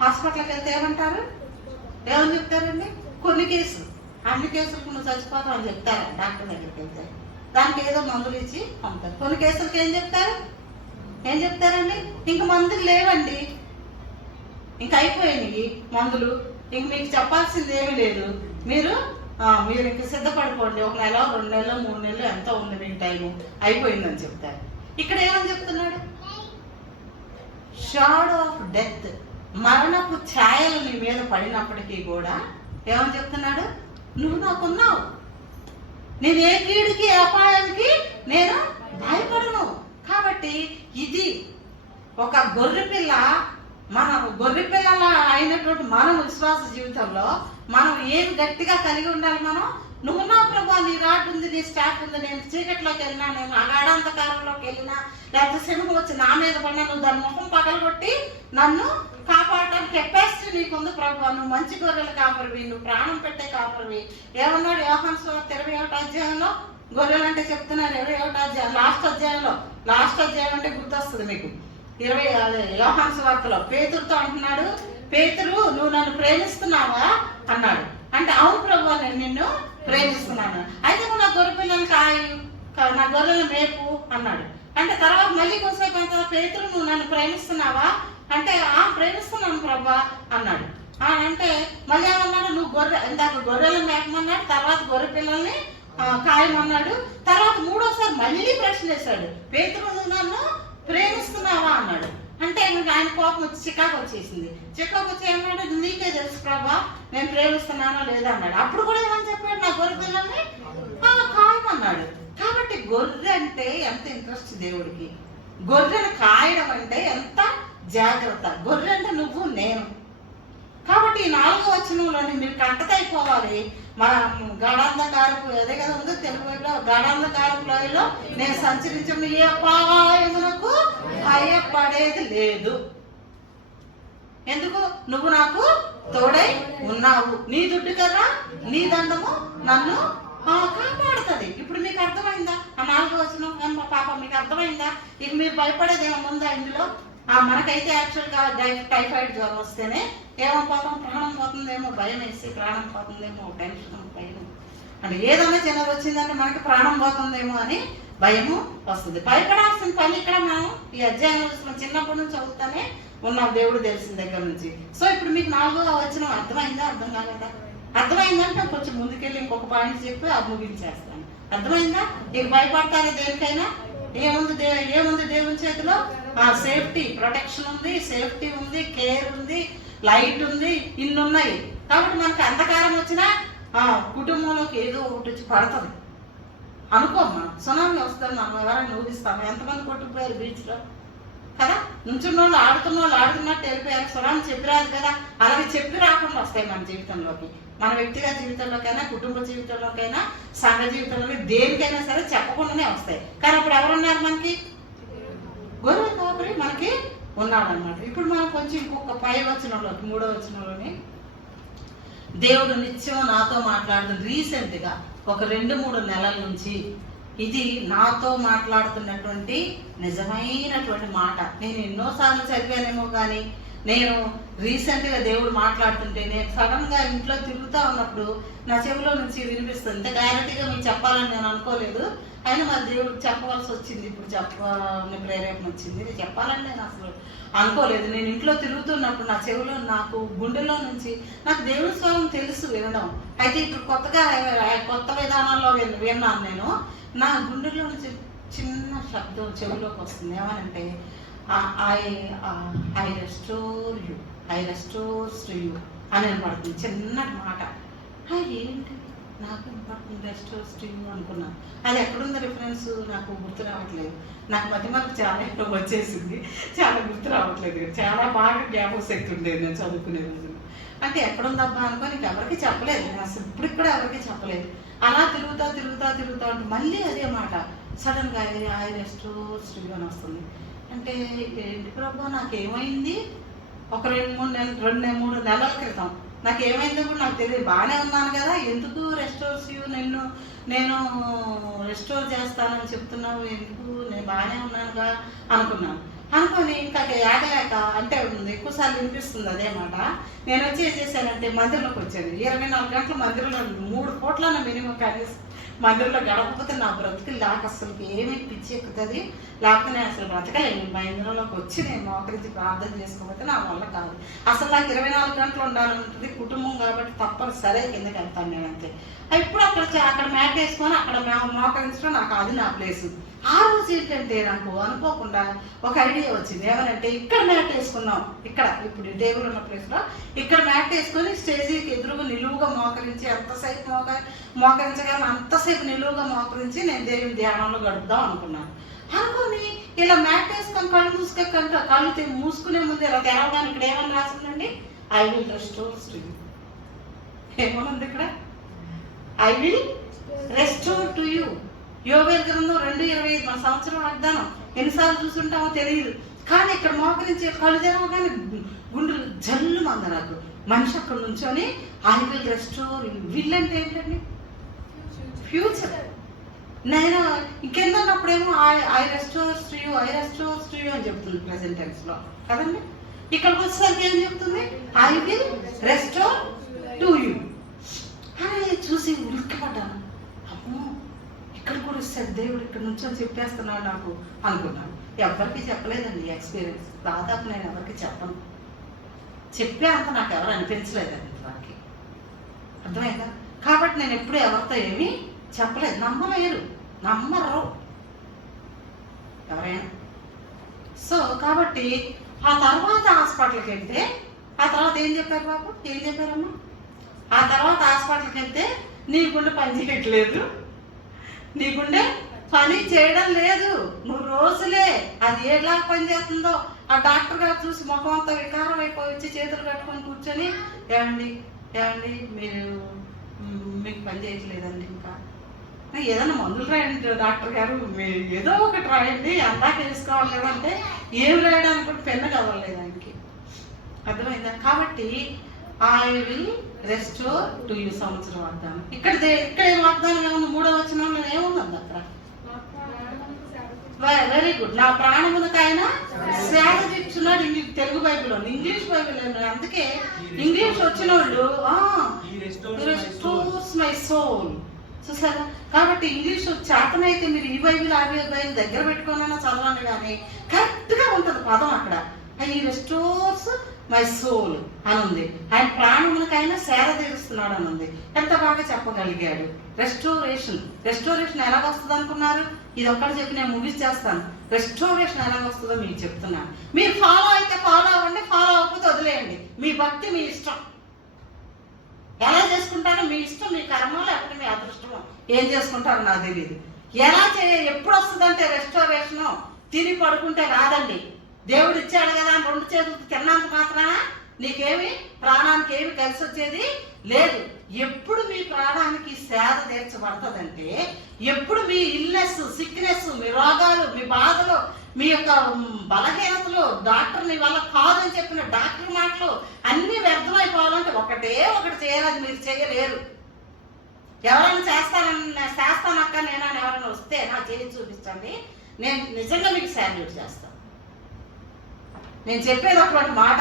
హాస్పిటల్కి వెళ్తే ఏమంటారు? ఏమని చెప్తారండి? కొన్ని కేసులు, అన్ని కేసులకు నువ్వు చచ్చిపోతావు అని చెప్తారు డాక్టర్ దగ్గరికి వెళ్తే. దానికి ఏదో మందులు ఇచ్చి పంపుతారు. కొన్ని కేసులకి ఏం చెప్తారండి? ఇంక మందులు లేవండి, ఇంక అయిపోయినాయి మందులు, ఇంక మీకు చెప్పాల్సింది ఏమీ లేదు, మీరు ఇంక సిద్ధపడిపోండి, 1 నెల 2 నెలలు 3 నెలలు ఎంత ఉంది మీకు టైము, అయిపోయిందని చెప్తారు. ఇక్కడ ఏమని చెప్తున్నాడు? Shadow of death. మరణపు ఛాయలు నీ మీద పడినప్పటికీ కూడా ఏమని చెప్తున్నాడు? నువ్వు నాకున్నావు, నేను ఏ కీడుకి ఏ అపాయానికి నేను భయపడను. కాబట్టి ఇది ఒక గొర్రెపిల్ల, మన గొర్రెపిల్లల అయినటువంటి మనం విశ్వాస జీవితంలో మనం ఏమి గట్టిగా కలిగి ఉండాలి? నువ్వు నా ప్రభా, నీ రాడ్ ఉంది, నీ స్టాఫ్ ఉంది, నేను చీకట్లోకి వెళ్ళినా, నేను అగాఢాంధకారంలోకి వెళ్ళినా, లేకపోతే సింహం వచ్చి నా మీద పడినా, నువ్వు దాని ముఖం పగలగొట్టి నన్ను కాపాడటానికి కెపాసిటీ నీకుంది ప్రభా. నువ్వు మంచి గొర్రెల కాపరివి, నువ్వు ప్రాణం పెట్టే కాపరివి. ఏమన్నాడు యోహాను సువార్త 21వ అధ్యాయంలో? గొర్రెలు అంటే చెప్తున్నారు 21వ అధ్యాయం లాస్ట్ అధ్యాయం అంటే గుర్తొస్తుంది మీకు. యోహాను సువార్తలో పేతురుతో అంటున్నాడు, పేతురు నువ్వు నన్ను ప్రేమిస్తున్నావా అన్నాడు. అంటే అవును ప్రభు, నేను నిన్ను ప్రేమిస్తున్నాను, అయితే నువ్వు నా గొర్రె పిల్లలు నా గొర్రెల మేపు అన్నాడు. అంటే తర్వాత మళ్ళీ కొంచెంసేపు అయిన తర్వాత, పేతురు నువ్వు నన్ను ప్రేమిస్తున్నావా అంటే ప్రేమిస్తున్నాను ప్రభా అన్నాడు. అంటే మళ్ళీ ఏమన్నాడు? నువ్వు ఇందాక గొర్రెలను మేపమన్నాడు, తర్వాత గొర్రె పిల్లల్ని కాయమన్నాడు. తర్వాత 3వసారి మళ్ళీ ప్రశ్న వేశాడు, పేతురు నువ్వు నన్ను ప్రేమిస్తున్నావా అన్నాడు. అంటే ఆయన కోపం వచ్చి చికాకు వచ్చేసింది. చికాకు వచ్చి ఏమన్నాడు? నీకే తెలుసు ప్రభా నేను ప్రేమిస్తున్నానో లేదా అన్నాడు. అప్పుడు కూడా ఏమని చెప్పాడు? నా గొర్రె పిల్లల్ని కాయమన్నాడు. కాబట్టి గొర్రె అంటే ఎంత ఇంట్రెస్ట్ దేవుడికి, గొర్రెను కాయడం అంటే ఎంత జాగ్రత్త. గొర్రె అంటే నువ్వు నేను. కాబట్టి ఈ 4వ వచనంలోని మీరు కంటకైపోవాలి. మన గాఢాంధకారపు అదే కదా ఉందో తెలుగులో, గాఢాంధకారపు లోయలో నేను సంచరించిన ఏ అపాయమునకు భయపడేది లేదు. ఎందుకు? నువ్వు నాకు తోడై ఉన్నావు, నీ దుడ్డు కదా నీ దండము నన్ను కాపాడుతుంది. ఇప్పుడు మీకు అర్థమైందా? ఆ 4వ వచనం పాప మీకు అర్థమైందా? ఇక మీరు భయపడేది ఏముందా ఇందులో? మనకైతే యాక్చువల్గా టైఫాయిడ్ జ్వరం వస్తేనే ఏమైపోతాం, ప్రాణం పోతుందేమో భయం వేసి, ప్రాణం పోతుందేమో టెన్షన్, భయం. అంటే ఏదైనా చిన్నది వచ్చిందంటే మనకి ప్రాణం పోతుందేమో అని భయము వస్తుంది. భయపడాల్సిన పని ఇక్కడ మనం ఈ అధ్యాయం చిన్నప్పటి నుంచి చదువుతానే ఉన్నాం, దేవుడు తెలిసిన దగ్గర నుంచి. సో ఇప్పుడు మీకు 4వ వచనం అర్థమైందా? అర్థం కాలేదా? అర్థమైందంటే కొంచెం ముందుకెళ్ళి ఇంకొక పాయింట్ చెప్పి అది ముగించేస్తాను. అర్థమైందా? ఇక భయపడతారా దేనికైనా? ఏముంది దేవుని చేతిలో? సేఫ్టీ, ప్రొటెక్షన్ ఉంది, సేఫ్టీ ఉంది, కేర్ ఉంది, లైట్ ఉంది, ఇన్ని ఉన్నాయి. కాబట్టి మనకి అంధకారం వచ్చినా కుటుంబంలోకి ఏదో ఒకటి వచ్చి పడుతుంది అనుకోమ్మా. సునామీ వస్తుంది, మనం ఎవరైనా ఊహిస్తాము. ఎంతమంది కొట్టుకుపోయారు బీచ్లో కదా? నుంచున్న వాళ్ళు ఆడుతున్నట్టు వెళ్ళిపోయారు. సునామీ చెప్పి రాదు కదా. అలాగే చెప్పి రాకుండా వస్తాయి మన జీవితంలోకి. మన వ్యక్తిగత జీవితంలోకైనా, కుటుంబ జీవితంలోకైనా, సంఘ జీవితంలోకి, దేనికైనా సరే చెప్పకుండానే వస్తాయి. కానీ అప్పుడు ఎవరున్నారు మనకి? గొర్రె కాపరి మనకి ఉన్నాడనమాట. ఇప్పుడు మనం కొంచెం ఇంకొక 5వ వచనంలోకి, 3వ వచనంలోని దేవుడు నిత్యం నాతో మాట్లాడుతుంది. రీసెంట్గా ఒక 2-3 నెలల నుంచి ఇది నాతో మాట్లాడుతున్నటువంటి నిజమైనటువంటి మాట. నేను ఎన్నోసార్లు చదివానేమో కానీ నేను రీసెంట్గా దేవుడు మాట్లాడుతుంటే నేను సడన్గా ఇంట్లో తిరుగుతూ ఉన్నప్పుడు నా చెవిలో నుంచి వినిపిస్తుంది. ఇంత క్లారిటీగా మీకు చెప్పాలని నేను అనుకోలేదు, అయినా మరి దేవుడు చెప్పవలసి వచ్చింది. ఇప్పుడు చెప్పాలని ప్రేరేపణ వచ్చింది. చెప్పాలని నేను అసలు అనుకోలేదు. నేను ఇంట్లో తిరుగుతున్నప్పుడు నా చెవిలో, నాకు గుండెలో నుంచి నాకు దేవుడి స్వరం తెలుసు వినడం. అయితే ఇప్పుడు కొత్త విధానాల్లో విన్నాను నేను. నా గుండెలో నుంచి చిన్న శబ్దం చెవిలోకి వస్తుంది. ఏమనంటే ఐ రెస్టోర్స్ టు యూ అని వినపడుతుంది. చిన్నటి మాట. ఏంటి నాకు వినపడుతుంది రెస్టోర్స్ టు యూ అనుకున్నాను. అది ఎక్కడుంది రిఫరెన్స్ నాకు గుర్తు రావట్లేదు. నాకు మధ్య చాలా వచ్చేసింది, చాలా గుర్తు రావట్లేదు. చాలా బాగా జ్ఞాపక శక్తి ఉండేది నేను చదువుకునే రోజు. అంటే ఎక్కడుందబ్బా అనుకో నీకు ఎవరికి చెప్పలేదు. నేను అసలు ఇప్పుడు కూడా ఎవరికి చెప్పలేదు. అలా తిరుగుతా అంటే మళ్ళీ అదే మాట సడన్గా ఐ రెస్టోర్స్ టు యూ అని వస్తుంది. అంటే ఏంటి ప్రభా నాకేమైంది? ఒక 2-3 నెలల క్రితం నాకేమైందో కూడా నాకు తెలియదు. బాగానే ఉన్నాను కదా, ఎందుకు రెస్టోర్స్ యూ నేను రెస్టోర్ చేస్తానని చెప్తున్నావు, ఎందుకు? నేను బాగానే ఉన్నానుగా అనుకున్నాను. అనుకొని ఇంకా ఆగలేక, అంటే ఎక్కువసార్లు వినిపిస్తుంది అదే మాట. నేను వచ్చి ఏం చేశానంటే మందిరంలోకి వచ్చాను. 24 గంటలు మందిరంలో 3 పూట్ల మినిమం కనీసం మందిరంలో గడపకపోతే నా బ్రతుకు లేక అసలు ఏమి పిచ్చి ఎక్కుతుంది. లేకపోతే నేను అసలు బ్రతకలేను. మందిరంలోకి వచ్చి నేను మోకరించి ప్రార్థన చేసుకోకపోతే నా వల్ల కాదు. అసలు నాకు 24 గంటలు ఉండాలంటుంది. కుటుంబం కాబట్టి తప్పనిసరి కిందకి వెళ్తాను నేను అంతే. ఇప్పుడు అక్కడ మ్యాట్ వేసుకొని అక్కడ మోకరించడం నాకు అది నా ప్లేసు. ఆ రోజు ఏంటంటే నాకు అనుకోకుండా ఒక ఐడియా వచ్చింది. ఏమనంటే ఇక్కడ మ్యాట్ వేసుకున్నాం, ఇక్కడ ఇప్పుడు టేబుల్ ఉన్న ప్లేస్లో ఇక్కడ మ్యాట్ వేసుకొని స్టేజీకి ఎదురుగా నిలువుగా మోకరించి ఎంతసేపు మోకరించగలను అంతసేపు నిలువుగా మోకరించి నేను దేవుని ధ్యానంలో గడుపుదాం అనుకున్నాను. అనుకుని ఇలా మ్యాట్ వేసుకొని కళ్ళు మూసుకునే ముందు ఇలా తెరవగానే ఇక్కడ ఏమని రాసిందండి? I will restores to you. ఏమనుంది ఇక్కడ? I will restore to you. Yovel గ్రంథం 2:25 మన సంవత్సరం వాగ్దానం. ఎన్నిసార్లు చూసుంటామో తెలియదు. కానీ ఇక్కడ మోకరించి కళ్ళు తెరవగానే గుండెలు జల్లు మంద నాకు. మనిషి అక్కడ నుంచొని I will restore you. Will అంటే ఏంటండి? ఫ్యూచర్. నేను ఇంకెందన్నప్పుడేమో ఐ రెస్టోర్స్ టు యూ అని చెప్తుంది ప్రెసెంట్ టెన్స్ లో కదండి. ఇక్కడికి వచ్చేసరికి ఏం చెప్తుంది? I will restore to you అని చూసి ఉలిక్కిపడ్డాను. అమ్మో, ఇక్కడ కూడా ఇస్తాడు దేవుడు, ఇక్కడ నుంచో చెప్పేస్తున్నాడు నాకు అనుకున్నాను. ఎవరికి చెప్పలేదండి ఎక్స్పీరియన్స్. దాదాపు నేను ఎవరికి చెప్పను. చెప్పే అంత నాకు ఎవరు అనిపించలేదండి వారికి. అర్థమైందా? కాబట్టి నేను ఎప్పుడు ఎవరితో ఏమీ చెప్పలేదు. నమ్మరు ఎవరైనా. సో కాబట్టి ఆ తర్వాత హాస్పిటల్కి వెళ్తే ఆ తర్వాత ఏం చెప్పారు బాబు? ఏం చెప్పారమ్మా? ఆ తర్వాత హాస్పిటల్కి వెళ్తే నీ గుండె పని చేయట్లేదు, నీ గుండె పని చేయడం లేదు 3 రోజులే. అది ఎలా పని చేస్తుందో ఆ డాక్టర్ గారు చూసి ముఖం అంతా వికారం అయిపోయి వచ్చి చేతులు కట్టుకొని కూర్చొని ఏమండి మీకు పని చేయట్లేదండి, ఇంకా ఏదైనా మందులు రాయండి డాక్టర్ గారు, మీరు ఏదో ఒకటి రాయండి, అందాక తెలుసుకోవాలి కదంటే ఏం రాయడానికి కూడా పెన్ను కదలలేదు ఆయనకి. అర్థమైందా? కాబట్టి I will restore to you సంవత్సరం వాగ్దానం. ఇక్కడ ఏం వాగ్దానం ఏముంది? 3వ వచనంలో ఏముంది అక్కడ? Very good. నా ప్రాణమునకైనా సేవ తీర్చున్నాడు. Telugu bible, English bible. అందుకే ఇంగ్లీష్ వచ్చిన వాళ్ళు రెస్టోర్స్ మై సోల్ చూసారా. కాబట్టి ఇంగ్లీష్ చేతనైతే మీరు ఈ బైబిల్ ఆ బైబిల్ దగ్గర పెట్టుకోనైనా చదవండి, కానీ కరెక్ట్ గా ఉంటుంది పదం అక్కడ. ఈ రెస్టోర్స్ మై సోల్ అని ఉంది. ఆయన ప్రాణములకైనా సేద తీరుస్తున్నాడు అని ఉంది. ఎంత బాగా చెప్పగలిగాడు. రెస్టోరేషన్ ఎలాగ వస్తుంది అనుకున్నారు? ఇది ఒక్కటి చెప్పి నేను ముగిస్తాను. రెస్టోరేషన్ ఎలాగ వస్తుందో మీకు చెప్తున్నాను. మీరు ఫాలో అయితే ఫాలో అవ్వండి, ఫాలో అవ్వకపోతే వదిలేయండి. మీ భక్తి మీ ఇష్టం, ఎలా చేసుకుంటారో మీ ఇష్టం, మీ కర్మ లేకపోతే మీ అదృష్టమో ఏం చేసుకుంటారో నాకు తెలియదు. ఎప్పుడు వస్తుందంటే రెస్టోరేషన్ తిని పడుకుంటే రాదండి. దేవుడు ఇచ్చాడు కదా 2 చేతులు తిన్నంత మాత్రాన నీకేమి ప్రాణానికి ఏమి కలిసి వచ్చేది లేదు. ఎప్పుడు మీ ప్రాణానికి సేద తీర్చబడుతుందంటే, ఎప్పుడు మీ ఇల్నెస్, సిక్నెస్, మీ రోగాలు, మీ బాధలు, మీ యొక్క బలహీనతలు, డాక్టర్ మీ వల్ల కాదని చెప్పిన డాక్టర్ మాటలు అన్ని వ్యర్థమైపోవాలంటే ఒకటి చేయాలి. మీరు చేయలేరు. ఎవరైనా చేస్తానక్క నేనని ఎవరైనా వస్తే నా చేసి చూపించండి, నేను నిజంగా మీకు శాల్యూట్ చేస్తాను. నేను చెప్పేది ఒకటి మాట.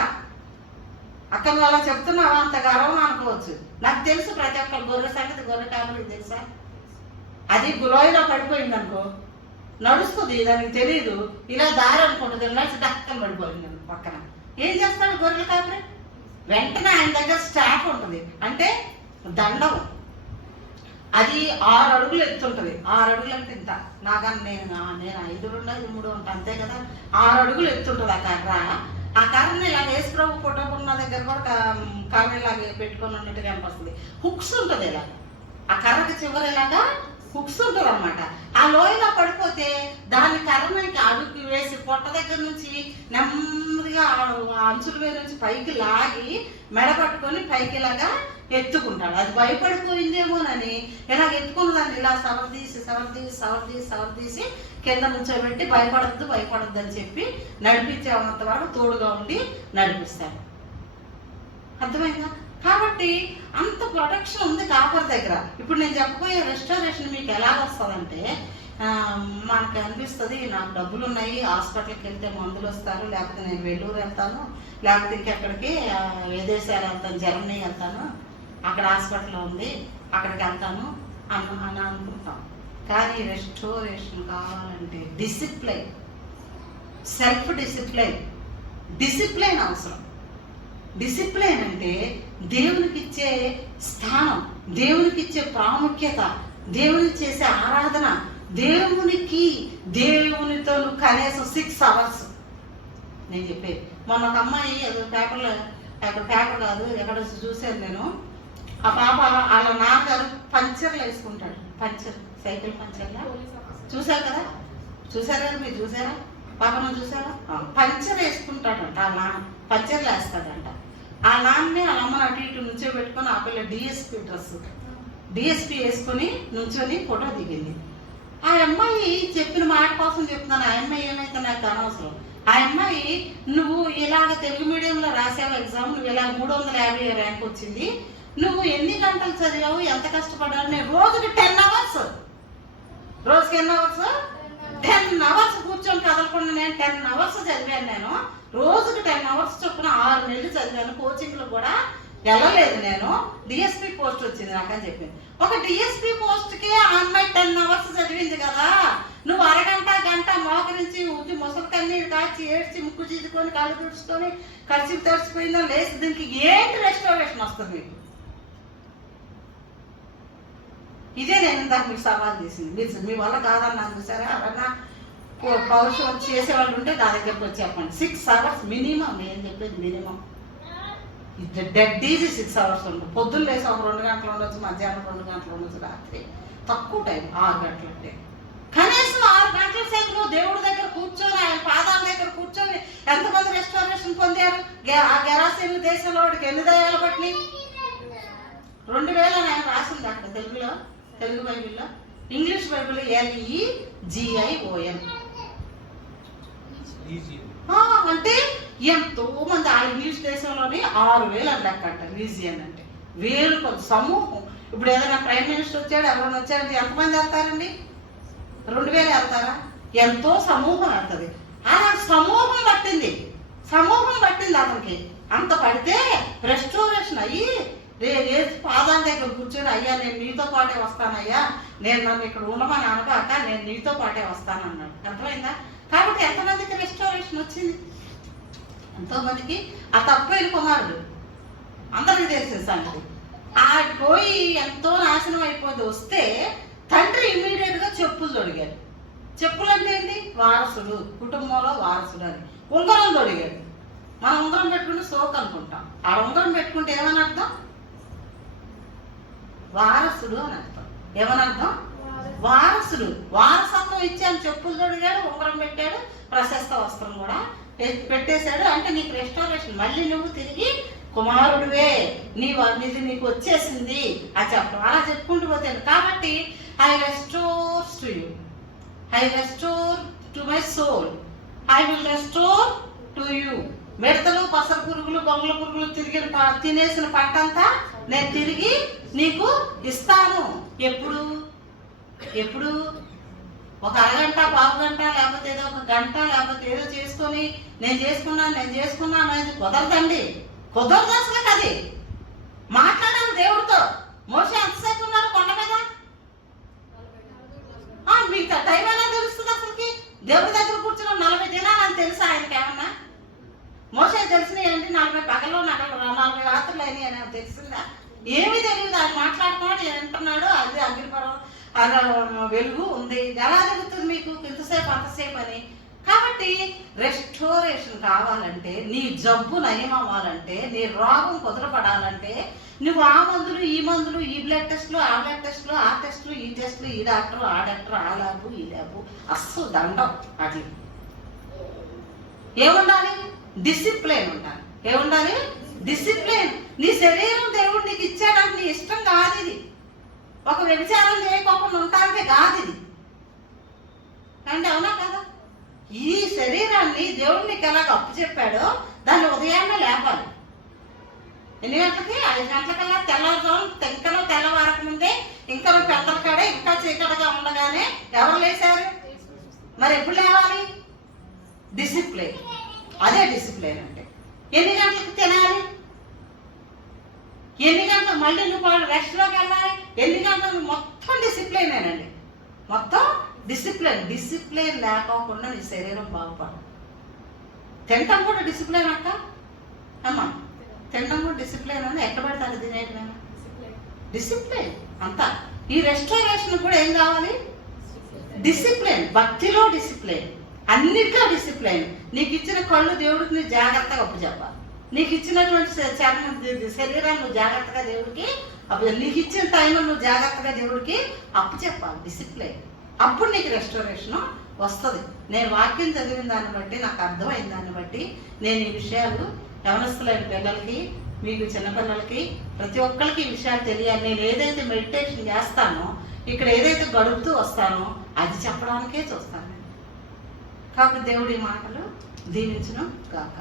అక్క నువ్వు అలా చెప్తున్నావా, అంత గర్వం అనుకోవచ్చు. నాకు తెలుసు ప్రతి ఒక్కరు గొర్రె సంగతి, గొర్రె కాపులకు తెలుసా. అది గులోయిలో పడిపోయింది అనుకో, నడుస్తుంది, దానికి తెలియదు, ఇలా దారి అనుకుంటుంది, నడిచి దక్కన పడిపోయింది పక్కన. ఏం చేస్తాడు గొర్రెల కాపురి? వెంటనే ఆయన దగ్గర స్టాఫ్ ఉంటుంది, అంటే దండం. అది 6 అడుగులు ఎత్తుంటది. 6 అడుగులు అంటే ఇంత నాగాని నేను 5 3 ఉంటా అంతే కదా. 6 అడుగులు ఎత్తుంటది ఆ కర్ర. ఆ కర్రని ఇలా యేసు ప్రభు ఫోటో ఉన్న దగ్గర కూడా కర్ర ఇలాగే పెట్టుకొని ఉన్నట్టుగా అనిపిస్తుంది. హుక్స్ ఉంటుంది ఇలా, ఆ కర్రకి చివరి ఇలాగా హుక్స్ ఉంటుంది అనమాట. ఆ లోయలో పడిపోతే దాన్ని కర్రకి అడుగు వేసి పొట్ట దగ్గర నుంచి నెమ్మదిగా అంచుల మీద నుంచి పైకి లాగి మెడ పట్టుకొని పైకి ఇలాగా ఎత్తుకుంటాడు. అది భయపడిపోయిందేమోనని ఇలాగ ఎత్తుకున్న దాన్ని ఇలా సవరదీసి కింద నుంచోబెట్టి భయపడద్దు అని చెప్పి నడిపించేంత వరకు తోడుగా ఉండి నడిపిస్తాడు. అర్థమైందా? కాబట్టి అంత ప్రొటెక్షన్ ఉంది కాపర్ దగ్గర. ఇప్పుడు నేను చెప్పబోయే రెస్టారేషన్ మీకు ఎలా వస్తుందంటే, మనకు అనిపిస్తుంది నాకు డబ్బులు ఉన్నాయి, హాస్పిటల్కి వెళ్తే మందులు వస్తారు, లేకపోతే నేను వెల్లూరు వెళ్తాను, లేకపోతే ఇంకెక్కడికి విదేశాలు వెళ్తాను, జర్మనీ వెళ్తాను, అక్కడ హాస్పిటల్ ఉంది అక్కడికి వెళ్తాను అని అనుకుంటాం. కానీ రెస్టోరేషన్ కావాలంటే డిసిప్లైన్, సెల్ఫ్ డిసిప్లైన్ అవసరం. డిసిప్లైన్ అంటే దేవునికి ఇచ్చే స్థానం, దేవునికి ఇచ్చే ప్రాముఖ్యత, దేవునికి చేసే ఆరాధన, దేవునితో కనీసం 6 అవర్స్. నేను చెప్పేది మొన్న ఒక అమ్మాయి పేపర్ కాదు ఎక్కడ చూశాను నేను. ఆ పాప వాళ్ళ నాన్నగారు పంచర్లు వేసుకుంటాడు, సైకిల్ పంచర్లా చూసారు కదా మీరు చూసారా? పాపను చూసారా? పంచర్ వేసుకుంటాడంట ఆ నాన్న, పంచర్లు వేస్తాడంట. ఆ నాన్నే ఆ అమ్మని అటు ఇటు నుంచోబెట్టుకొని ఆ పిల్ల డిఎస్పి వేసుకొని నుంచొని ఫోటో దిగింది. ఆ అమ్మాయి చెప్పిన మాట కోసం చెప్తున్నాను. ఆ అమ్మాయి ఏమైతే నాకు అనవసరం. ఆ అమ్మాయి నువ్వు ఇలాగ తెలుగు మీడియంలో రాసావు ఎగ్జామ్, నువ్వు ఇలా 350 ర్యాంక్ వచ్చింది, నువ్వు ఎన్ని గంటలు చదివావు, ఎంత కష్టపడ్డావు? నేను రోజుకి 10 అవర్స్, రోజుకి ఎన్ని అవర్స్? 10 అవర్స్ కూర్చొని కదలకుండా నేను 10 అవర్స్ చదివాను. నేను రోజుకి 10 అవర్స్ చొప్పున 6 నెలలు చదివాను. కోచింగ్లో కూడా వెళ్ళలేదు నేను. డిఎస్పీ పోస్ట్ వచ్చింది నాకని చెప్పింది. ఒక డిఎస్పీ పోస్ట్కి ఆ అమ్మాయి 10 అవర్స్ చదివింది కదా. నువ్వు గంట మోకరించి ఉద్ది ముసలి కన్నీరు కాచి ఏడ్చి ముక్కు చీదుకొని కళ్ళు తుడుచుకొని ఖర్చు తడిచిపోయిందో లేచి దీనికి ఏంటి రెస్టోరేషన్ వస్తుంది మీకు? ఇదే నేను ఇందాక మీకు సవాల్ చేసింది. మీరు మీ వల్ల కాదన్నా చూసారా? ఎవరన్నా పౌరుషం వచ్చి చేసేవాళ్ళు ఉంటే నా దగ్గరకు వచ్చి చెప్పండి. 6 అవర్స్ మినిమం. నేను చెప్పేది మినిమం. డెడ్ ఈజీ 6 అవర్స్ ఉండదు. పొద్దున్న లేసి ఒక 2 గంటలు ఉండొచ్చు, మధ్యాహ్నం 2 గంటలు ఉండొచ్చు, రాత్రి తక్కువ టైం 6 గంటలు అంటే. కనీసం 6 గంటల సేపు నువ్వు దేవుడి దగ్గర కూర్చొని ఆయన పాదాల దగ్గర కూర్చొని ఎంతమంది రెస్టారేషన్ పొందారు? ఆ గెరాసీన్ దేశంలో వాడికి ఎన్ని దయాలు పట్టినాయి? 2000 ఆయన రాసింది అక్కడ తెలుగు బైబిల్లో. ఇంగ్లీష్ బైబిల్లో LEGION అంటే ఎంతో మంది ఆ ఇంగ్లీష్ దేశంలోని 6,000 అని లెక్క రీజియన్ అంటే వేలు కొంత సమూహం. ఇప్పుడు ఏదైనా ప్రైమ్ మినిస్టర్ వచ్చాడు, ఎవరైనా వచ్చారంటే ఎంతమంది వెళ్తారండి? 2,000 వెళ్తారా? ఎంతో సమూహం వెళ్తుంది. అలా సమూహం పట్టింది అతనికి. అంత పడితే రెస్టోరేషన్ అయ్యి పాదాల దగ్గర కూర్చొని, అయ్యా నేను నీతో పాటే వస్తానయ్యా, నేను నన్ను ఇక్కడ ఉండమని అనగాక నేను నీతో పాటే వస్తాను అన్నాడు. అర్థమైందా? కాబట్టి ఎంతమందికి రెస్టోరేషన్ వచ్చింది? ఎంతోమందికి. ఆ తప్పైన కుమారుడు అందరికి తెలిసిన సంగతి. ఆ పోయి ఎంతో నాశనం అయిపోయింది. వస్తే తండ్రి ఇమ్మీడియట్ గా చెప్పులు తొడిగాడు. చెప్పులు అంటే ఏంటి? వారసుడు, కుటుంబంలో వారసుడు అని. ఉంగరం తొడిగాడు. మనం ఉంగరం పెట్టుకుంటే సోక్ అనుకుంటాం. ఆ ఉంగరం పెట్టుకుంటే ఏమని అర్థం? వారసుడు అని అర్థం. ఏమని అర్థం? వారసుడు. వారసత్వం ఇచ్చాను. చెప్పులు తొడిగాడు, ఉంగరం పెట్టాడు, ప్రశస్త వస్త్రం కూడా పెట్టేశాడు. అంటే నీకు రెస్టోరేషన్, మళ్ళీ నువ్వు తిరిగి కుమారుడివే, నిధి నీకు వచ్చేసింది అని చెప్పడం. అలా చెప్పుకుంటూ పోతాను. కాబట్టి I restores to you, I restore to my soul, I will restore to you. మిడతలు, పసర పురుగులు, గొంగళ పురుగులు తినేసిన పంటంతా నేను తిరిగి నీకు ఇస్తాను. ఎప్పుడు ఒక అరగంట, పావు గంట, లేకపోతే ఏదో ఒక గంట, లేకపోతే ఏదో చేసుకొని నేను చేసుకున్నాను అనేది కుదరదండి. కుదరదు అసలు. అది మాట్లాడాలి దేవుడితో. మోషే ఎంతసేపు ఉన్నారు కొండ మీద? మీకు టైం ఎలా తెలుస్తుంది అసలుకి? దేవుడి దగ్గర కూర్చున్న 40 దినాలు అని తెలుసా ఆయనకి? ఏమన్నా మోషే తెలిసినవి ఏంటి? 40 పగలు 40 రాత్రులు అయినాయి అని తెలిసిందా? ఏమీ తెలియదు. ఆయన మాట్లాడుతున్నాడు, వింటున్నాడు. అది అగ్నిపర్వం వెలుగు ఉంది. ఎలా జరుగుతుంది మీకు ఇంతసేపు అంతసేపు అని? కాబట్టి రెస్టోరేషన్ కావాలంటే, నీ జబ్బు నయం అవ్వాలంటే, నీ రోగం కుదరపడాలంటే, నువ్వు ఆ మందులు, ఈ మందులు, ఈ బ్లడ్ టెస్టులు, ఆ బ్లడ్ టెస్టులు, ఆ టెస్టులు, ఈ టెస్టులు, ఈ డాక్టర్, ఆ డాక్టర్, ఆ ల్యాబు, ఈ ల్యాబు అస్సలు దండం. అది ఏముండాలి? డిసిప్లైన్ ఉండాలి. ఏముండాలి? డిసిప్లైన్. నీ శరీరం దేవుడు నీకు ఇచ్చాడంటే నీ ఇష్టం కాదు ఇది. ఒక వ్యభిచారం చేయకోకుండా ఉంటానికే కాదు ఇది. అంటే అవునా కదా? ఈ శరీరాన్ని దేవుడు నీకు ఎలాగ అప్పు చెప్పాడో దాన్ని ఉదయాన్నే లేపాలి. ఎన్ని గంటలకి? 5 గంటలకల్లా తెల్లవారుజాము. ఇంకా తెల్లవారక ముందే, ఇంకా పెద్దల కాడే, ఇంకా చీకటిగా ఉండగానే ఎవరు లేచారు? మరి ఎప్పుడు లేవాలి? డిసిప్లైన్. అదే డిసిప్లైన్ అంటే. ఎన్ని గంటలకు తినాలి? ఎన్ని గంటలు మళ్ళీ నువ్వు రెస్ట్లోకి వెళ్ళాలి? ఎన్ని గంటలు? మొత్తం డిసిప్లైనేనండి. మొత్తం డిసిప్లైన్ లేకోకుండా నీ శరీరం బాగుపడదు. తినటం కూడా డిసిప్లైన్ అక్క. అమ్మా తినటం కూడా డిసిప్లైన్ అని. ఎక్కడ పడతాను తినేటమైనా డిసిప్లైన్ అంతా. ఈ రెస్టోరేషన్ కూడా ఏం కావాలి? డిసిప్లైన్. భక్తిలో డిసిప్లైన్, అన్నిటిలో డిసిప్లైన్. నీకు ఇచ్చిన కళ్ళు దేవుడికి నీ జాగ్రత్తగా అప్పు చెప్పాలి. నీకు ఇచ్చినటువంటి శరీరాన్ని నువ్వు జాగ్రత్తగా దేవుడికి నీకు ఇచ్చిన టైం నువ్వు జాగ్రత్తగా దేవుడికి అప్పు చెప్పాలి. డిసిప్లైన్. అప్పుడు నీకు రెస్టోరేషన్ వస్తుంది. నేను వాక్యం చదివిన దాన్ని బట్టి, నాకు అర్థమైన దాన్ని బట్టి నేను ఈ విషయాలు యవనస్తులైన పిల్లలకి, మీకు చిన్నపిల్లలకి, ప్రతి ఒక్కరికి ఈ విషయాలు తెలియాలి. నేను ఏదైతే మెడిటేషన్ చేస్తానో, ఇక్కడ ఏదైతే గడుపుతూ వస్తానో అది చెప్పడానికే చూస్తాను. కాబట్టి దేవుడి మాటలు దీవించును గాక.